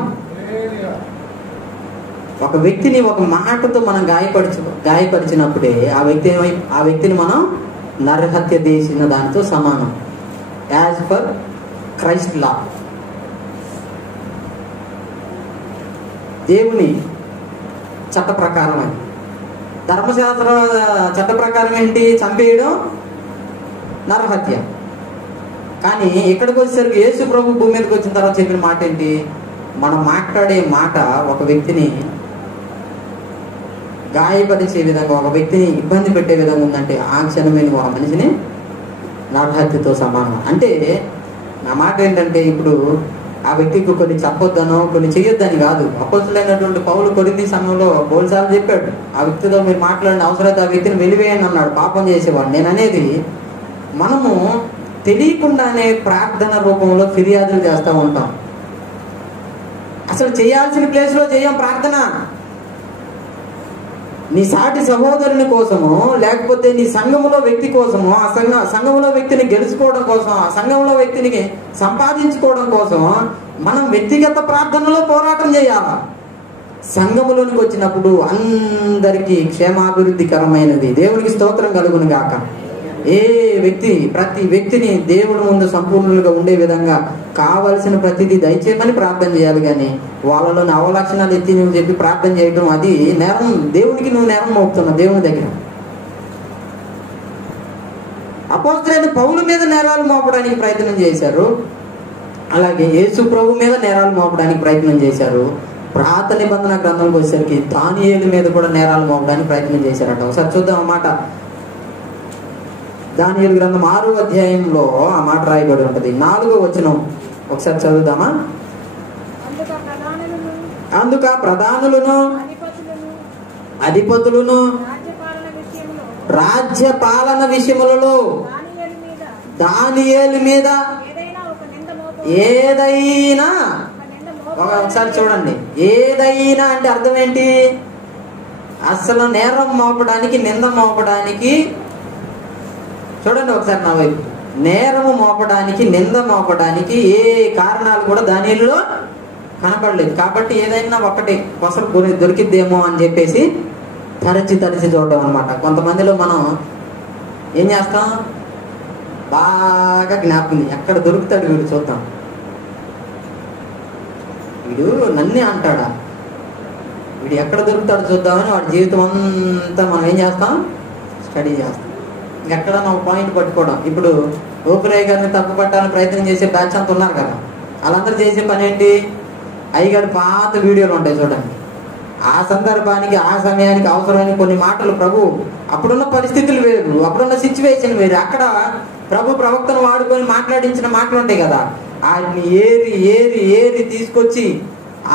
ఒక వ్యక్తిని ఒక మాటతో మనం గాయపరిచినప్పుడే ఆ వ్యక్తిని మనం నరహత్య చేసిన దానితో సమానం, యాజ్ పర్ క్రైస్ట్ లా. దేవుని చట్ట ప్రకారం అది. ధర్మశాస్త్ర చట్ట ప్రకారం ఏంటి? చంపేయడం, నరహత్య. కానీ ఇక్కడికి వచ్చేసరికి యేసు ప్రభు భూమి మీదకి వచ్చిన తర్వాత చెప్పిన మాట ఏంటి? మనం మాట్లాడే మాట ఒక వ్యక్తిని గాయపరిచే విధంగా, ఒక వ్యక్తిని ఇబ్బంది పెట్టే విధంగా ఉందంటే ఆ క్షణమే నువ్వు ఆ మనిషిని నరహత్యతో సమానం. అంటే నా మాట ఏంటంటే ఇప్పుడు ఆ వ్యక్తికి కొన్ని చెప్పొద్దనో కొన్ని చెయ్యొద్దని కాదు. అపోస్తులైనటువంటి పౌలు కొరింథీ సంఘంలో బోల్సార్లు చెప్పాడు, ఆ వ్యక్తితో మీరు మాట్లాడిన అవసరమైతే ఆ వ్యక్తిని వెలివేయండి అన్నాడు, పాపం చేసేవాడు. నేను అనేది మనము తెలియకుండానే ప్రార్థన రూపంలో ఫిర్యాదులు చేస్తూ ఉంటాం. అసలు చేయాల్సిన ప్లేస్లో చేయం ప్రార్థన. నీ సాటి సహోదరుని కోసము, లేకపోతే నీ సంఘములో వ్యక్తి కోసము, ఆ సంఘంలో వ్యక్తిని గెలుచుకోవడం కోసం, ఆ సంఘంలో వ్యక్తిని సంపాదించుకోవడం కోసం మనం వ్యక్తిగత ప్రార్థనలో పోరాటం చేయాలా. సంఘములోనికి వచ్చినప్పుడు అందరికీ క్షేమాభివృద్ధికరమైనది. దేవునికి స్తోత్రం కలుగును గాక. ప్రతి వ్యక్తిని దేవుడి ముందు సంపూర్ణులుగా ఉండే విధంగా కావలసిన ప్రతిదీ దయచేయమని ప్రార్థన చేయాలి. కానీ వాళ్ళలోని అవలక్షణాలు ఎత్తి నువ్వు చెప్పి ప్రార్థన చేయడం అది నేరం. దేవునికి నువ్వు నేరం మోపుతున్నావు దేవుని దగ్గర. అపోస్తలులైన పౌలు మీద నేరాలు మోపడానికి ప్రయత్నం చేశారు, అలాగే యేసు ప్రభు మీద నేరాలు మోపడానికి ప్రయత్నం చేశారు. పాత నిబంధన గ్రంథంకి వచ్చేసరికి దానియేలు మీద కూడా నేరాలు మోపడానికి ప్రయత్నం చేశారట. ఒకసారి చూద్దాం అన్నమాట. దానియేలు గ్రంథం 6వ అధ్యాయంలో ఆ మాట రాయబడి ఉంటది. 4వ వచనం ఒకసారి చదువుదామా. అందుక ప్రధానులను అధిపతులను రాజ్య పాలన విషయములలో దానియేలు మీద ఏదైనా, ఒకసారి చూడండి, ఏదైనా అంటే అర్థం ఏంటి? అసలు నేరం మోపడానికి, నింద మోపడానికి, చూడండి ఒకసారి నా వైపు, నేరము మోపడానికి, నింద మోపడానికి ఏ కారణాలు కూడా దానిలో కనపడలేదు. కాబట్టి ఏదైనా ఒకటి కొసరు దొరికిద్దేమో అని చెప్పేసి తరచి చూడడం అనమాట. కొంతమందిలో మనం ఏం చేస్తాం, బాగా జ్ఞాపకం, ఎక్కడ దొరుకుతాడు వీడు చూద్దాం, వీడు నన్నే అంటాడా, వీడు ఎక్కడ దొరుకుతాడు చూద్దామని వాడి జీవితం అంతా మనం ఏం చేస్తాం, స్టడీ చేస్తాం. ఇంకెక్కడ ఒక పాయింట్ పట్టుకోవడం. ఇప్పుడు ఓపురయ్య గారిని తప్పు పట్టాలని ప్రయత్నం చేసే బ్యాచ్ అంతా ఉన్నారు కదా, వాళ్ళందరూ చేసే పని ఏంటి? అయ్యగారి పాత వీడియోలు ఉంటాయి చూడండి, ఆ సందర్భానికి ఆ సమయానికి అవసరమైన కొన్ని మాటలు ప్రభు, అప్పుడున్న పరిస్థితులు వేరు, అప్పుడున్న సిచ్యువేషన్ వేరు, అక్కడ ప్రభు ప్రవక్తను వాడుకొని మాట్లాడించిన మాటలు ఉంటాయి కదా, వాటిని ఏరి ఏరి ఏరి తీసుకొచ్చి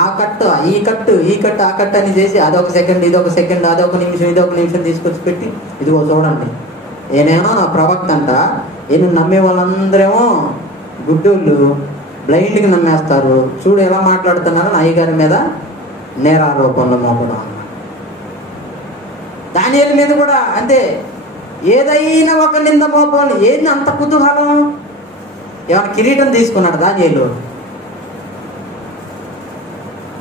ఆ కట్టు ఈ కట్టు ఈ కట్టు ఆ కట్టు అని చేసి అదొక సెకండ్ ఇదొక సెకండ్ అదొక నిమిషం ఇదొక నిమిషం తీసుకొచ్చి పెట్టి ఇదిగో చూడండి ఏనేమో నా ప్రవక్త అంట, ఈయన నమ్మే వాళ్ళందరేమో గుడ్డోళ్ళు, బ్లైండ్గా నమ్మేస్తారు, చూడు ఎలా మాట్లాడుతున్నారని అయ్యగారి మీద నేరారోపణలు మోపడం. దానియేలు మీద కూడా అంతే, ఏదైనా ఒక నింద మోపాలి. ఏంది అంత కుతూహలం? ఏమైనా కిరీటం తీసుకున్నాడు దానియేలు?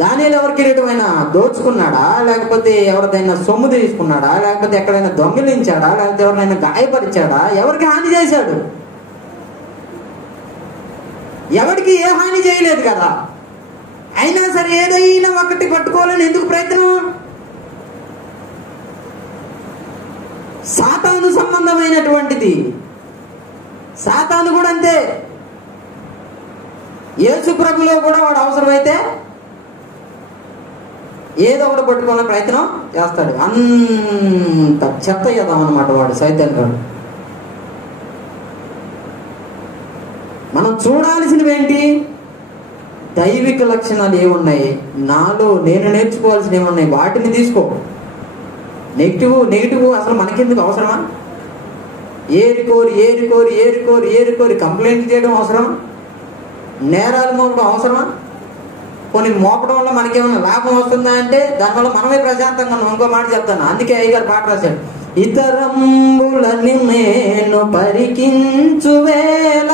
దానియేలు ఎవరి కిరీటమైనా దోచుకున్నాడా, లేకపోతే ఎవరిదైనా సొమ్ము తీసుకున్నాడా, లేకపోతే ఎక్కడైనా దొంగిలించాడా, లేకపోతే ఎవరినైనా గాయపరిచాడా? ఎవరికి హాని చేశాడు? ఎవరికి ఏ హాని చేయలేదు కదా. అయినా సరే ఏదైనా ఒకటి పట్టుకోవాలని ఎందుకు ప్రయత్నం? సాతాను సంబంధమైనటువంటిది. సాతాను కూడా అంతే. యేసు ప్రభులో కూడా వాడు అవసరమైతే ఏదో ఒకటి పట్టుకోవాలని ప్రయత్నం చేస్తాడు. అంత చెత్త చేద్దాం అనమాట వాడు సైతాన్ గాడు. మనం చూడాల్సినవి ఏంటి? దైవిక లక్షణాలు ఏమున్నాయి నాలో, నేను నేర్చుకోవాల్సినవి ఏమున్నాయి, వాటిని తీసుకో. నెగిటివ్ అసలు మనకెందుకు అవసరమా? ఏరికోరి కంప్లైంట్ చేయడం అవసరమా? నేరాలు మోపడం అవసరమా? కొన్ని మోపడం వల్ల మనకేమన్నా లాభం వస్తుందా అంటే దానివల్ల మనమే ప్రశాంతంగా ఉన్నాం. ఇంకో మాట చెప్తాను, అందుకే అయ్యగారు పాట రాశాడు, ఇతరంబులని నేను పరికించు వేళ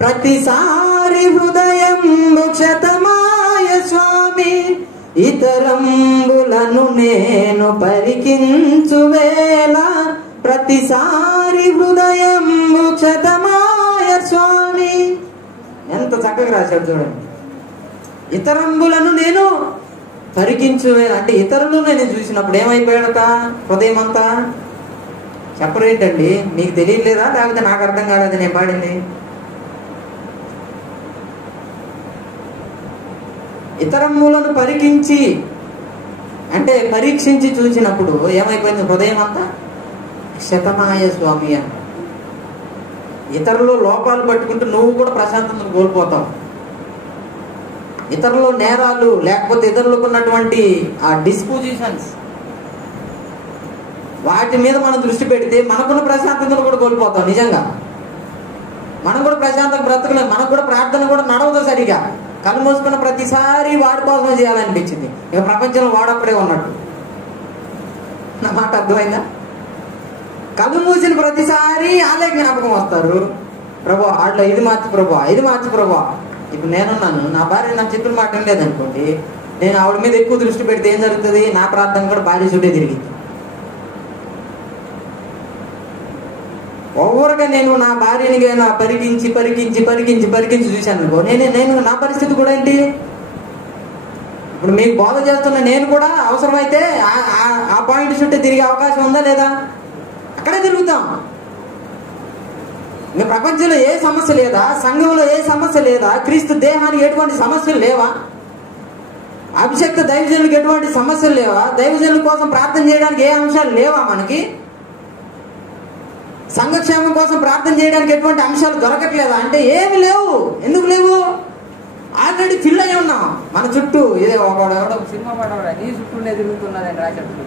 ప్రతిసారి హృదయం క్షతమాయ స్వామి, ఇతరంబులను నేను పరికించు వేళ ప్రతిసారి హృదయం క్షతమాయ స్వామి. ఎంత చక్కగా రాశాడు చూడండి. ఇతరంబులను నేను పరికించు అంటే ఇతరులు నేను చూసినప్పుడు ఏమైపోయాడట హృదయం అంతా? చెప్పరేంటండి, మీకు తెలియలేదా లేకపోతే నాకు అర్థం కాలేదు నేను పాడింది? ఇతరములను పరికించి అంటే పరీక్షించి చూసినప్పుడు ఏమైపోయింది హృదయం అంతా? శతమాయ స్వామి అని. ఇతరులు లోపాలు పట్టుకుంటూ నువ్వు కూడా ప్రశాంతతను కోల్పోతావు. ఇతరులు నేరాలు లేకపోతే ఇతరులకు ఉన్నటువంటి ఆ డిస్పోజిషన్స్ వాటి మీద మనం దృష్టి పెడితే మనకున్న ప్రశాంతతను కూడా కోల్పోతాం. నిజంగా మనం కూడా ప్రశాంతంగా బ్రతకలేం, మనకు కూడా ప్రార్థన కూడా నడవదు సరిగా. కళ్ళు మూసుకున్న ప్రతిసారి వాడి కోసమే చేయాలనిపించింది. ఇక ప్రపంచంలో వాడప్పుడే ఉన్నట్టు. నా మాట అర్థమైందా? కళ్ళు మూసిన ప్రతిసారి వాళ్ళే జ్ఞాపకం వస్తారు. ప్రభా ఆటలో ఇది మార్చి ప్రభా, ఇది మార్చి ప్రభా. ఇప్పుడు నేనున్నాను, నా భార్య నా చెప్పిన మాట లేదనుకోండి, నేను ఆవిడ మీద ఎక్కువ దృష్టి పెడితే ఏం జరుగుతుంది? నా ప్రార్థన కూడా భార్య చుట్టే తిరిగింది. ఓవర్గా నేను నా భార్యని పరికించి పరికించి పరికించి పరికించి చూశాను అనుకో, నేను నా పరిస్థితి కూడా ఏంటి? ఇప్పుడు మీకు బోధ చేస్తున్న నేను కూడా అవసరమైతే ఆ పాయింట్ చుట్టూ తిరిగే అవకాశం ఉందా లేదా? అక్కడే తిరుగుతాం. మీ ప్రపంచంలో ఏ సమస్య లేదా? సంఘంలో ఏ సమస్య లేదా? క్రీస్తు దేహానికి ఎటువంటి సమస్యలు లేవా? అభిషక్త దైవజనులకు ఎటువంటి సమస్యలు లేవా? దైవజనుల కోసం ప్రార్థన చేయడానికి ఏ అంశాలు లేవా? మనకి సంఘక్షేమం కోసం ప్రార్థన చేయడానికి ఎటువంటి అంశాలు దొరకట్లేదా అంటే ఏమి లేవు. ఎందుకు లేవు? ఆల్రెడీ ఫిల్ అయి ఉన్నాం. మన చుట్టూ ఇదే ఒకడెవడో సినిమా పడవడా నీ చుట్టూనే తిరుగుతున్నదని రాశాడు.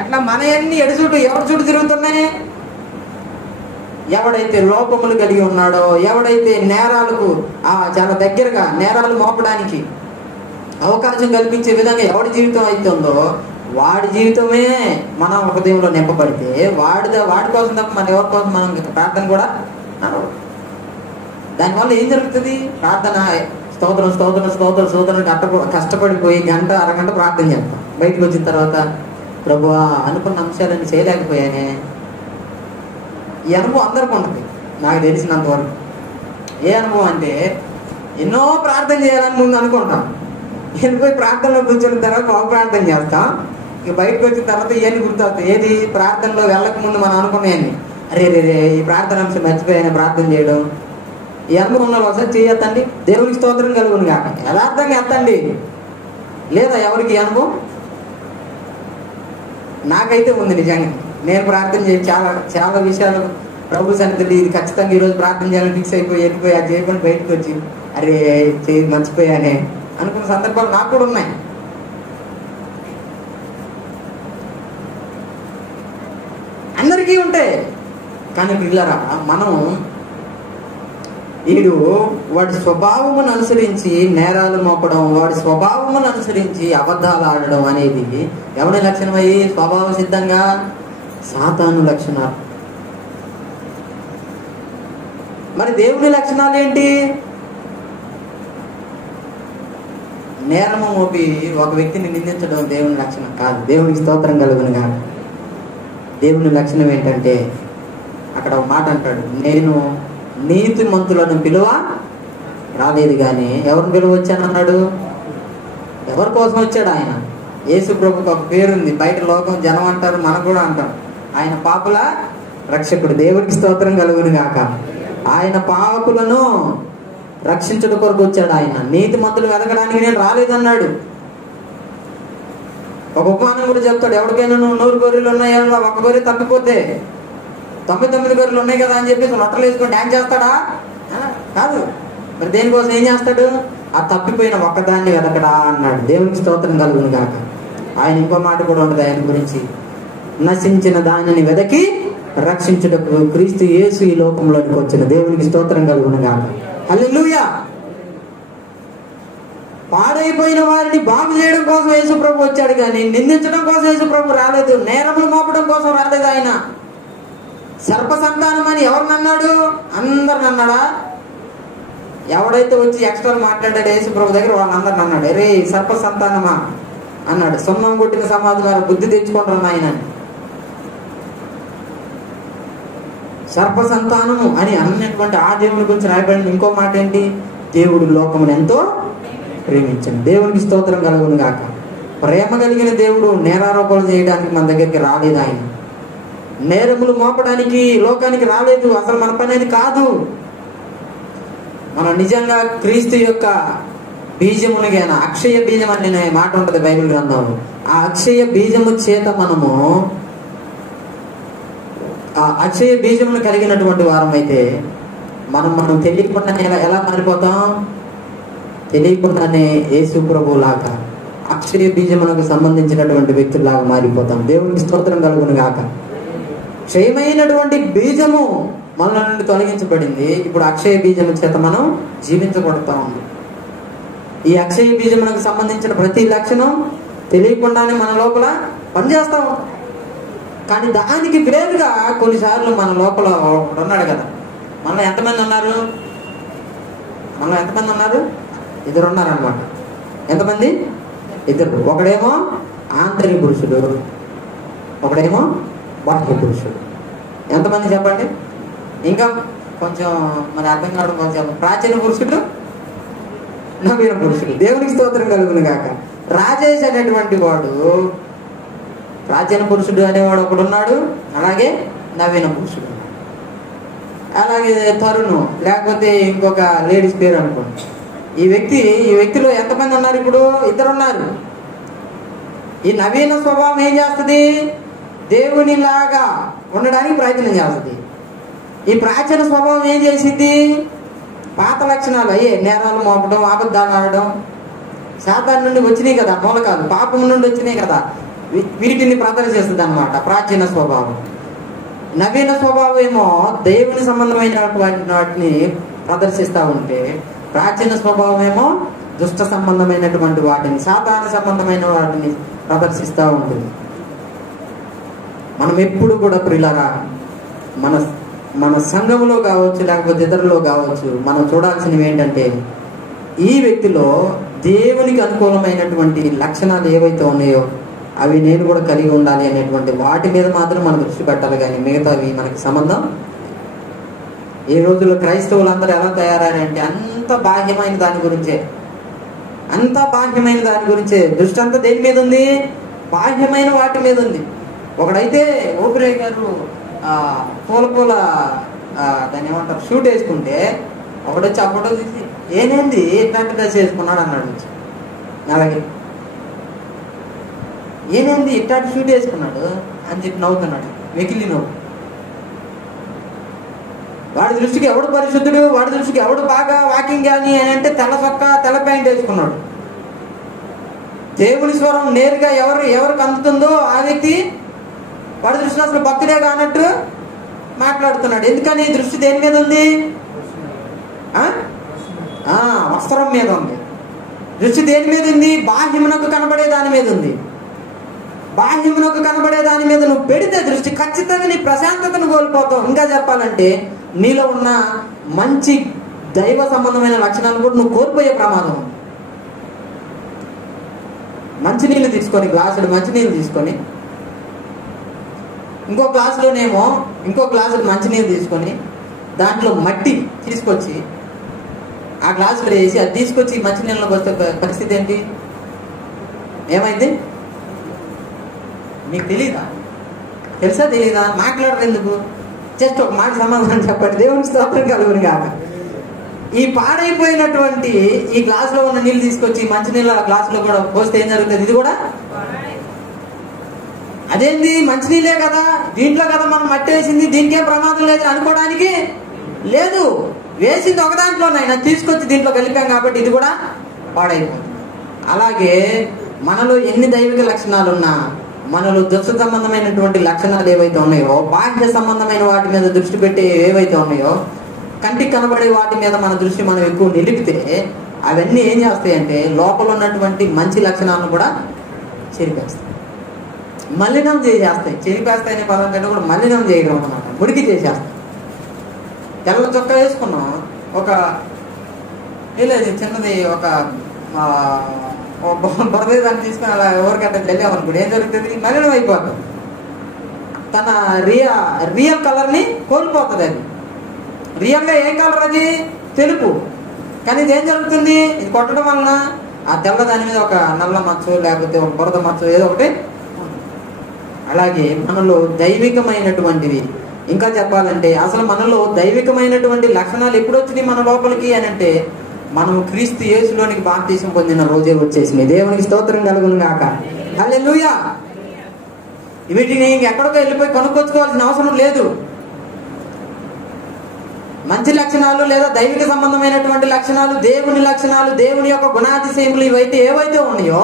అట్లా మన అన్ని ఎడు చుట్టూ ఎవరి చుట్టూ తిరుగుతున్నాయి? ఎవడైతే లోపములు కలిగి ఉన్నాడో, ఎవడైతే నేరాలకు చాలా దగ్గరగా నేరాలు మోపడానికి అవకాశం కల్పించే విధంగా ఎవడి జీవితం అవుతుందో వాడి జీవితమే మన హృదయంలో నింపబడితే వాడి కోసం తప్ప మన ఎవరి కోసం మనం ప్రార్థన కూడా దానివల్ల ఏం జరుగుతుంది? ప్రార్థన స్తోత్రం స్తోత్రం స్తోత్రం స్తోత్రం కష్టపడిపోయి గంట అరగంట ప్రార్థన చేస్తాం. బయటకు వచ్చిన తర్వాత ప్రభువా అనుకున్న అంశాలన్నీ చేయలేకపోయానే. ఈ అనుభవం అందరికీ ఉంటుంది, నాకు తెలిసినంత వరకు. ఏ అనుభవం అంటే ఎన్నో ప్రార్థన చేయాలని ముందు అనుకుంటాం. వెళ్ళిపోయి ప్రార్థనలో కూర్చున్న తర్వాత ఒక ప్రార్థన చేస్తాం. ఇక బయటకు వచ్చిన తర్వాత ఇవన్నీ గుర్తొస్తాయి. ఏది? ప్రార్థనలో వెళ్ళక ముందు మనం అనుకున్నాయన్ని, అరే రే ఈ ప్రార్థన అంశం మర్చిపోయాను ప్రార్థన చేయడం. ఈ అనుభవంలో ఒకసారి చేయొద్దండి. దేవునికి స్తోత్రం కలుగును కాక యథార్థంగా ఎత్తండి. లేదా ఎవరికి అనుభవం? నాకైతే ఉంది నిజంగా. నేను ప్రార్థన చేసి చాలా చాలా విషయాలు ప్రభు సన్నిధిలో ఇది ఖచ్చితంగా ఈరోజు ప్రార్థన చేయాలని ఫిక్స్ అయిపోయి వెళ్ళిపోయి అది చేయకుండా బయటకు వచ్చి అరే చేయి మర్చిపోయానే అనుకున్న సందర్భాలు నాకు కూడా ఉన్నాయి. అందరికీ ఉంటాయి. కానీ పిల్లరా, మనం వీడు వాడి స్వభావమును అనుసరించి నేరాలు మోపడం, వాడి స్వభావమును అనుసరించి అబద్ధాలు ఆడడం అనేది ఎవరి లక్షణమయ్యి? స్వభావ సిద్ధంగా సాతాను లక్షణాలు. మరి దేవుని లక్షణాలు ఏంటి? నేరము మోపి ఒక వ్యక్తిని నిందించడం దేవుని లక్షణం కాదు. దేవునికి స్తోత్రం కలుగును గాక. దేవుని లక్షణం ఏంటంటే అక్కడ ఒక మాట అంటాడు, నేను నీతిమంతులను పిలువ రాలేదు కానీ ఎవరిని పిలువ వచ్చానన్నాడు? ఎవరి కోసం వచ్చాడు ఆయన? యేసు ప్రభుకి ఒక పేరుంది. బయట లోకం జనం అంటారు, మనం కూడా అంటాం, ఆయన పాపుల రక్షకుడు. దేవుడికి స్తోత్రం కలుగును గాక. ఆయన పాపులను రక్షించడం కొరకు వచ్చాడు. ఆయన నీతిమంతులు వెతకడానికి నేను రాలేదన్నాడు. ఒక ఉపమానం కూడా చెప్తాడు, ఎవరికైనా 100 గొర్రెలు ఉన్నాయని ఒక గొర్రె తప్పిపోతే 99 గొర్రెలు ఉన్నాయి కదా అని చెప్పేసి నొట్టలు వేసుకొని డ్యాన్స్ చేస్తాడా? కాదు. మరి దేనికోసం ఏం చేస్తాడు? ఆ తప్పిపోయిన ఒక్కదాన్ని వెతకడా అన్నాడు. దేవునికి స్తోత్రం కలుగును గాక. ఆయన ఇంకో మాట కూడా ఉండదు ఆయన గురించి, నశించిన దానిని వెదకి రక్షించుటకు క్రీస్తు యేసు ఈ లోకంలోకి వచ్చిన. దేవునికి స్తోత్రం కలుగును గాక. హల్లెలూయా. పాడైపోయిన వారిని బాగు చేయడం కోసం యేసు ప్రభు వచ్చాడు కానీ నిందించడం కోసం యేసు ప్రభు రాలేదు. నేరములు మోపడం కోసం రాలేదు ఆయన. సర్ప సంతానం అని ఎవరిని అన్నాడు? అందరిని అన్నాడా? ఎవడైతే వచ్చి ఎక్స్ట్రా మాట్లాడాడు యేసు ప్రభు దగ్గర వాళ్ళందరిని అన్నాడు, అరే సర్ప సంతానమా అన్నాడు. సున్నం కొట్టిన సమాధి వారు బుద్ధి తెచ్చుకుంటారు ఆయన. సర్ప సంతానము అని అన్నటువంటి ఆ దేవుని గురించి రాయబడిన ఇంకో మాట ఏంటి? దేవుడు లోకమును ఎంతో ప్రేమించండి. దేవునికి స్తోత్రం కలుగును గాక. ప్రేమ కలిగిన దేవుడు నేరారోపణలు చేయడానికి మన దగ్గరికి రాలేదు. ఆయన నేరములు మోపడానికి లోకానికి రాలేదు. అసలు మన పని అది కాదు. మనం నిజంగా క్రీస్తు యొక్క బీజమునిగైనా అక్షయ బీజం అనే మాట ఉంటుంది బైబిల్ గ్రంథంలో. ఆ అక్షయ బీజము చేత మనము ఆ అక్షయ బీజమును కలిగినటువంటి వారం అయితే మనం తెలియకుండానే ఎలా మారిపోతాం? తెలియకుండానే యేసు ప్రభువు లాగా అక్షయ బీజమునకు సంబంధించినటువంటి వ్యక్తుల్లాగా మారిపోతాం. దేవునికి స్తోత్రం కలుగును గాక. క్షయమైనటువంటి బీజము మన నుండి తొలగించబడింది. ఇప్పుడు అక్షయ బీజము చేత మనం జీవించబడతా ఉన్నాం. ఈ అక్షయ బీజమునకు సంబంధించిన ప్రతి లక్షణం తెలియకుండానే మన లోపల పనిచేస్తా ఉంటాం. కానీ దానికి వేరుగా కొన్నిసార్లు మన లోపల ఉన్నాడు కదా. మనలో ఎంతమంది ఉన్నారు? ఇద్దరు ఉన్నారనమాట. ఎంతమంది? ఇద్దరు. ఒకడేమో ఆంతరిక పురుషుడు, ఒకడేమో బాహ్య పురుషుడు. ఎంతమంది చెప్పండి? ఇంకా కొంచెం మరి అర్థం కావడం కొంచెం. ప్రాచీన పురుషుడు, నవీన పురుషుడు. దేవునికి స్తోత్రం కలుగును గాక. రాజేష్ అనేటువంటి వాడు, ప్రాచీన పురుషుడు అనేవాడు ఒకడున్నాడు, అలాగే నవీన పురుషుడు, అలాగే తరుణు, లేకపోతే ఇంకొక లేడీస్ పేరు అనుకోండి. ఈ వ్యక్తిలో ఎంతమంది ఉన్నారు? ఇప్పుడు ఇద్దరు ఉన్నారు. ఈ నవీన స్వభావం ఏం చేస్తుంది? దేవునిలాగా ఉండడానికి ప్రయత్నం చేస్తుంది. ఈ ప్రాచీన స్వభావం ఏం చేసింది? పాత లక్షణాలు అయ్యే నేరాలు మోపడం, అబద్ధాలు ఆడడం, శాతాన్ని నుండి వచ్చినాయి కదా మూలకాలు, పాపం నుండి వచ్చినాయి కదా, వీటిని ప్రదర్శిస్తుంది అన్నమాట ప్రాచీన స్వభావం. నవీన స్వభావం ఏమో దేవుని సంబంధమైన వాటిని ప్రదర్శిస్తూ ఉంటే, ప్రాచీన స్వభావం ఏమో దుష్ట సంబంధమైనటువంటి వాటిని, సాతాన సంబంధమైన వాటిని ప్రదర్శిస్తూ ఉంటుంది. మనం ఎప్పుడు కూడా ప్రియులారా మన సంఘంలో కావచ్చు, లేకపోతే ఇతరులో కావచ్చు, మనం చూడాల్సినవి ఏంటంటే ఈ వ్యక్తిలో దేవునికి అనుకూలమైనటువంటి లక్షణాలు ఏవైతే ఉన్నాయో అవి నేను కూడా కలిగి ఉండాలి అనేటువంటి వాటి మీద మాత్రం మనం దృష్టి పెట్టాలి. కానీ మిగతావి మనకి సంబంధం. ఈ రోజుల్లో క్రైస్తవులందరూ ఎలా తయారంటే అంత బాహ్యమైన దాని గురించే దృష్టి అంతా దేని మీద ఉంది? బాహ్యమైన వాటి మీద ఉంది. ఒకడైతే ఓపిరే గారు పూల దాన్ని ఏమంటారు షూట్ వేసుకుంటే ఒకడొచ్చి ఆ ఫోటో తీసి ఏనేంది ఇట్లాంటి డ్రెస్ వేసుకున్నాడు అన్నాడు. అలాగే ఏనేంది ఇట్లాంటి షూట్ వేసుకున్నాడు అని చెప్పి నవ్వుతున్నాడు, వెకిలి నవ్వు. వాడి దృష్టికి ఎవడు పరిశుద్ధుడు, వాడి దృష్టికి ఎవడు బాగా వాకింగ్ కానీ అని అంటే తెల్ల చొక్కా తెల్ల ప్యాంట్ వేసుకున్నాడు. దేవుని స్వరం నేరుగా ఎవరికి అందుతుందో ఆ వ్యక్తి వాడి దృష్టిలో అసలు భక్తుడే కానట్టు మాట్లాడుతున్నాడు. ఎందుకని? దృష్టి దేని మీద ఉంది? వస్త్రం మీద ఉంది. దృష్టి దేని మీద ఉంది? బాహ్యమునకు కనబడే దాని మీద ఉంది. బాహ్యమునకు కనబడే దాని మీద నువ్వు పెడితే దృష్టి ఖచ్చితంగా నీ ప్రశాంతతను కోల్పోతావు. ఇంకా చెప్పాలంటే నీలో ఉన్న మంచి దైవ సంబంధమైన లక్షణాలు కూడా నువ్వు కోల్పోయే ప్రమాదం ఉంది. మంచినీళ్ళు తీసుకొని, గ్లాసుడు మంచినీళ్ళు తీసుకొని, ఇంకో గ్లాసుడు మంచినీళ్ళు తీసుకొని దాంట్లో మట్టి తీసుకొచ్చి ఆ గ్లాసులో వేసి అది తీసుకొచ్చి మంచినీళ్ళకి వస్తే పరిస్థితి ఏంటి? ఏమైంది? మీకు తెలుసా తెలీదా? మాట్లాడరు ఎందుకు? జస్ట్ ఒక మాట సమాధానం చెప్పండి. దేవుని స్తోత్రం కలుగును గాక. ఈ పాడైపోయినటువంటి ఈ గ్లాసులో ఉన్న నీళ్ళు తీసుకొచ్చి మంచినీళ్ళ గ్లాసులో కూడా పోస్తే ఏం జరుగుతుంది? ఇది కూడా అదేంది? మంచినీళ్ళే కదా, దీంట్లో కదా మనం మట్టి వేసింది, దీనికేం ప్రమాదం లేదు అనుకోవడానికి లేదు. వేసింది ఒక దాంట్లోనైనా తీసుకొచ్చి దీంట్లో కలిపాం కాబట్టి ఇది కూడా పాడైపోతుంది. అలాగే మనలో ఎన్ని దైవిక లక్షణాలు ఉన్నా, మనలో దుష్ట సంబంధమైనటువంటి లక్షణాలు ఏవైతే ఉన్నాయో, బాహ్య సంబంధమైన వాటి మీద దృష్టి పెట్టే ఏవైతే ఉన్నాయో, కంటికి కనబడే వాటి మీద మన దృష్టి మనం ఎక్కువ నిలిపితే అవన్నీ ఏం చేస్తాయంటే లోపల ఉన్నటువంటి మంచి లక్షణాలను కూడా చెరిపేస్తాయి, మలినం చేసేస్తాయి. చెరిపేస్తాయి అనే పదం కంటే కూడా మలినం చేయడం అన్నమాట, మురికి చేసేస్తాయి. తెల్ల చొక్కా వేసుకున్నాం, ఒక లేదు చిన్నది ఒక బురద దాన్ని తీసుకుని అలా ఎవరికంటే వెళ్ళామనుకోండి, ఏం జరుగుతుంది? మలినం అయిపోతుంది. తన రియల్ కలర్ని కోల్పోతుంది. అది రియల్గా ఏ కలర్? అది తెలుపు. కానీ ఇది ఏం జరుగుతుంది? ఇది కొట్టడం వలన ఆ తెల్ల దాని మీద ఒక నల్ల మచ్చో లేకపోతే ఒక బురద మచ్చో ఏదో ఒకటి. అలాగే మనలో దైవికమైనటువంటివి, ఇంకా చెప్పాలంటే అసలు మనలో దైవికమైనటువంటి లక్షణాలు ఎప్పుడు వచ్చినాయి మన లోపలికి అని అంటే మనం క్రీస్తు యేసులోనికి బాప్తీసం పొందిన రోజే వచ్చేసినాయి. దేవునికి స్తోత్రం కలుగును గాక. హల్లెలూయా. వీటిని ఎక్కడికో వెళ్ళిపోయి కొనుక్కొచ్చుకోవాల్సిన అవసరం లేదు. మంచి లక్షణాలు లేదా దైవిక సంబంధమైనటువంటి లక్షణాలు, దేవుని లక్షణాలు, దేవుని యొక్క గుణాతిశయములు ఇవైతే ఏవైతే ఉన్నాయో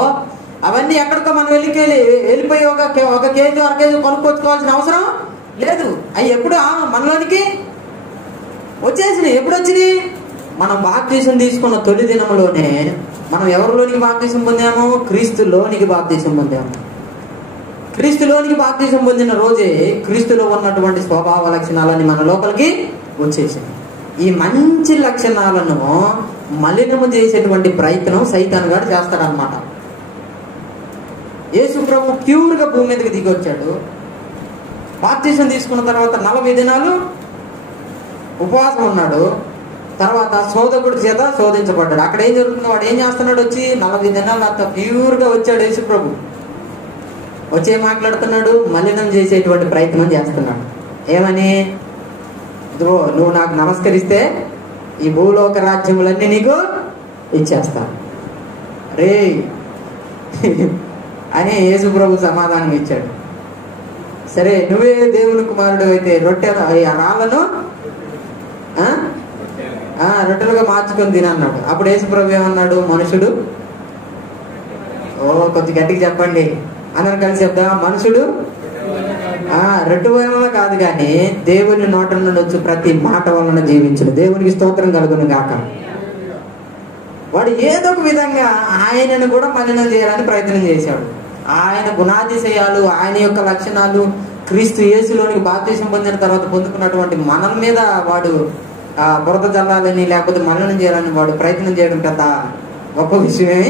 అవన్నీ ఎక్కడికో మనం వెళ్ళిపోయి ఒక కేజీ అర కేజీ కొనుక్కొచ్చుకోవాల్సిన అవసరం లేదు. అవి ఎప్పుడు మనలోనికి వచ్చేసినాయి. ఎప్పుడు వచ్చినాయి? మనం బాప్తీసం తీసుకున్న తొలి దినంలోనే మనం ఎవరిలోనికి బాప్తీసం పొందాము? క్రీస్తులోనికి బాప్తీసం పొందాము. క్రీస్తులోనికి బాప్తీసం పొందిన రోజే క్రీస్తులో ఉన్నటువంటి స్వభావ లక్షణాలని మన లోపలికి వచ్చేసాయి. ఈ మంచి లక్షణాలను మలినము చేసేటువంటి ప్రయత్నం సైతాను గారు చేస్తాడనమాట. యేసు ప్రభు ప్యూర్గా భూమి మీదకి దిగి వచ్చాడు. బాప్తీసం తీసుకున్న తర్వాత 40 దినాలు ఉపవాసం ఉన్నాడు. తర్వాత శోధకుడి చేత శోధించబడ్డాడు. అక్కడ ఏం జరుగుతుంది? వాడు ఏం చేస్తున్నాడు? వచ్చి 40 దినాలు అంత ప్యూర్గా వచ్చాడు యేసు ప్రభు. వచ్చే మాట్లాడుతున్నాడు, మలినం చేసేటువంటి ప్రయత్నం చేస్తున్నాడు. ఏమని? నువ్వు నాకు నమస్కరిస్తే ఈ భూలోక రాజ్యములన్నీ నీకు ఇచ్చేస్తా రే అని యేసు ప్రభు సమాధానం ఇచ్చాడు. సరే, నువ్వే దేవుని కుమారుడు అయితే రాళ్ళను రొట్టెలుగా మార్చుకొని తినన్నాడు. అప్పుడు యేసు ప్రభు ఏమన్నాడు? మనుషుడు కొద్ది గట్టిగా చెప్పండి, అందరు కలిసి చెప్తా. మనుషుడు రొట్టె వలన కాదు కానీ దేవుని నోట నుండి వచ్చి ప్రతి మాట వలన జీవించును. దేవునికి స్తోత్రం కలుగును గాక. వాడు ఏదో ఒక విధంగా ఆయనను కూడా మలినం చేయాలని ప్రయత్నం చేశాడు. ఆయన గుణాతిశయాలు, ఆయన యొక్క లక్షణాలు క్రీస్తు యేసులోనికి బాప్తీసం పొందిన తర్వాత పొందుకున్నటువంటి మనం మీద వాడు బురద జల్లాలని లేకపోతే మలినం చేయాలని వాడు ప్రయత్నం చేయడం పెద్ద గొప్ప విషయమే,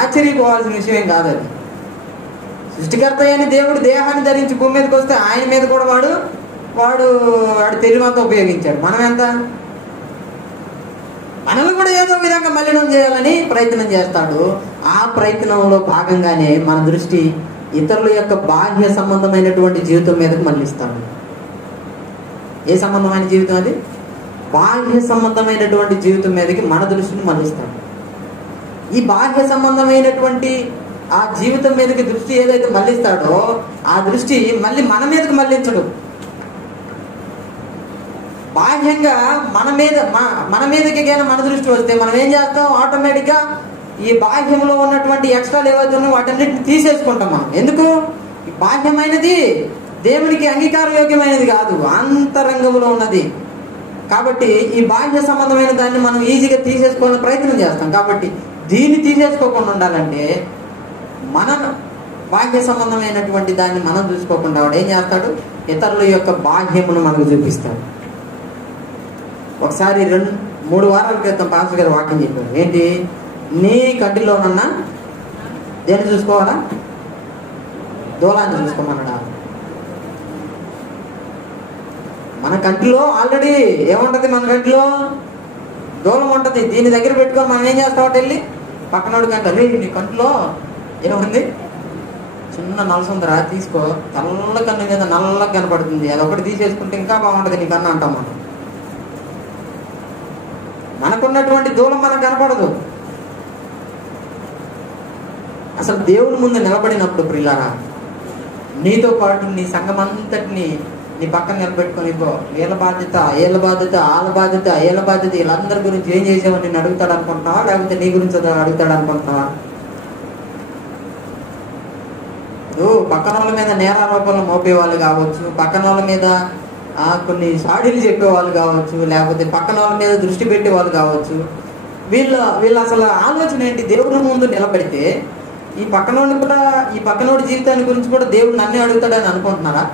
ఆశ్చర్యపోవాల్సిన విషయం కాదు. అది సృష్టికర్త అయిన దేవుడు దేహాన్ని ధరించి భూమి మీదకి వస్తే ఆయన మీద కూడా వాడు తెలివంతా ఉపయోగించాడు. మనం ఎంత? మనల్ని కూడా ఏదో విధంగా మలినం చేయాలని ప్రయత్నం చేస్తాడు. ఆ ప్రయత్నంలో భాగంగానే మన దృష్టి ఇతరుల యొక్క బాహ్య సంబంధమైనటువంటి జీవితం మీదకి మళ్ళిస్తాడు. ఏ సంబంధమైన జీవితం అది? బాహ్య సంబంధమైనటువంటి జీవితం మీదకి మన దృష్టిని మళ్ళిస్తాడు. ఈ బాహ్య సంబంధమైనటువంటి ఆ జీవితం మీదకి దృష్టి ఏదైతే మళ్ళిస్తాడో ఆ దృష్టి మళ్ళీ మన మీదకి మళ్ళించడు. బాహ్యంగా మన మీదకి మన దృష్టి వస్తే మనం ఏం చేస్తాం? ఆటోమేటిక్గా ఈ బాహ్యంలో ఉన్నటువంటి ఎక్స్ట్రాలు ఏవైతే ఉన్నాయో వాటన్నిటిని తీసేసుకుంటాం మనం. ఎందుకు? బాహ్యమైనది దేవునికి అంగీకార యోగ్యమైనది కాదు, అంతరంగంలో ఉన్నది. కాబట్టి ఈ బాహ్య సంబంధమైన దాన్ని మనం ఈజీగా తీసేసుకోవాలని ప్రయత్నం చేస్తాం. కాబట్టి దీన్ని తీసేసుకోకుండా ఉండాలంటే మన బాహ్య సంబంధమైనటువంటి దాన్ని మనం చూసుకోకుండా వాడు ఏం చేస్తాడు? ఇతరుల యొక్క బాహ్యమును మనకు చూపిస్తాడు. ఒకసారి 2-3 వారాల క్రితం పాస్టర్ గారు వాక్యం చెప్పారు. ఏంటి? నీ కంటిలోనున్న దేన్ని చూసుకోవాలా? దూలాన్ని చూసుకోమన్నాడా? మన కంటిలో ఆల్రెడీ ఏముంటది? మన కంటిలో దూలం ఉంటది. దీని దగ్గర పెట్టుకొని మనం ఏం చేస్తాం? వెళ్ళి పక్కనోడు కంటే, రే నీ కంటిలో ఏముంది? చిన్న నలసందరా తీసుకో, తెల్ల కన్ను మీద నల్లగా కనపడుతుంది, అదొకటి తీసేసుకుంటే ఇంకా బాగుంటుంది నీ కన్ను అంటాం మనం. మనకున్నటువంటి దూలం మనకు కనపడదు. అసలు దేవుని ముందు నిలబడినప్పుడు ప్రియులారా, నీతో పాటు నీ సంఘం అంతటిని నీ పక్కన నిలబెట్టుకొని వీళ్ళ బాధ్యత, వీళ్ళ బాధ్యత, వాళ్ళ బాధ్యత, వీళ్ళ బాధ్యత, వీళ్ళందరి గురించి ఏం చేసావని నేను అడుగుతాడు అనుకుంటున్నావా? లేకపోతే నీ గురించి అడుగుతాడు అనుకుంటున్నావా? పక్కన వాళ్ళ మీద నేరారోపణలు మోపేవాళ్ళు కావచ్చు, పక్కన వాళ్ళ మీద కొన్ని సాడీలు చెప్పేవాళ్ళు కావచ్చు, లేకపోతే పక్కన వాళ్ళ మీద దృష్టి పెట్టేవాళ్ళు కావచ్చు. వీళ్ళ అసలు ఆలోచన ఏంటి? దేవుడి ముందు నిలబడితే ఈ పక్కనోడిని కూడా, ఈ పక్కనోడి జీవితాన్ని గురించి కూడా దేవుడు నన్నే అడుగుతాడని అనుకుంటున్నారా?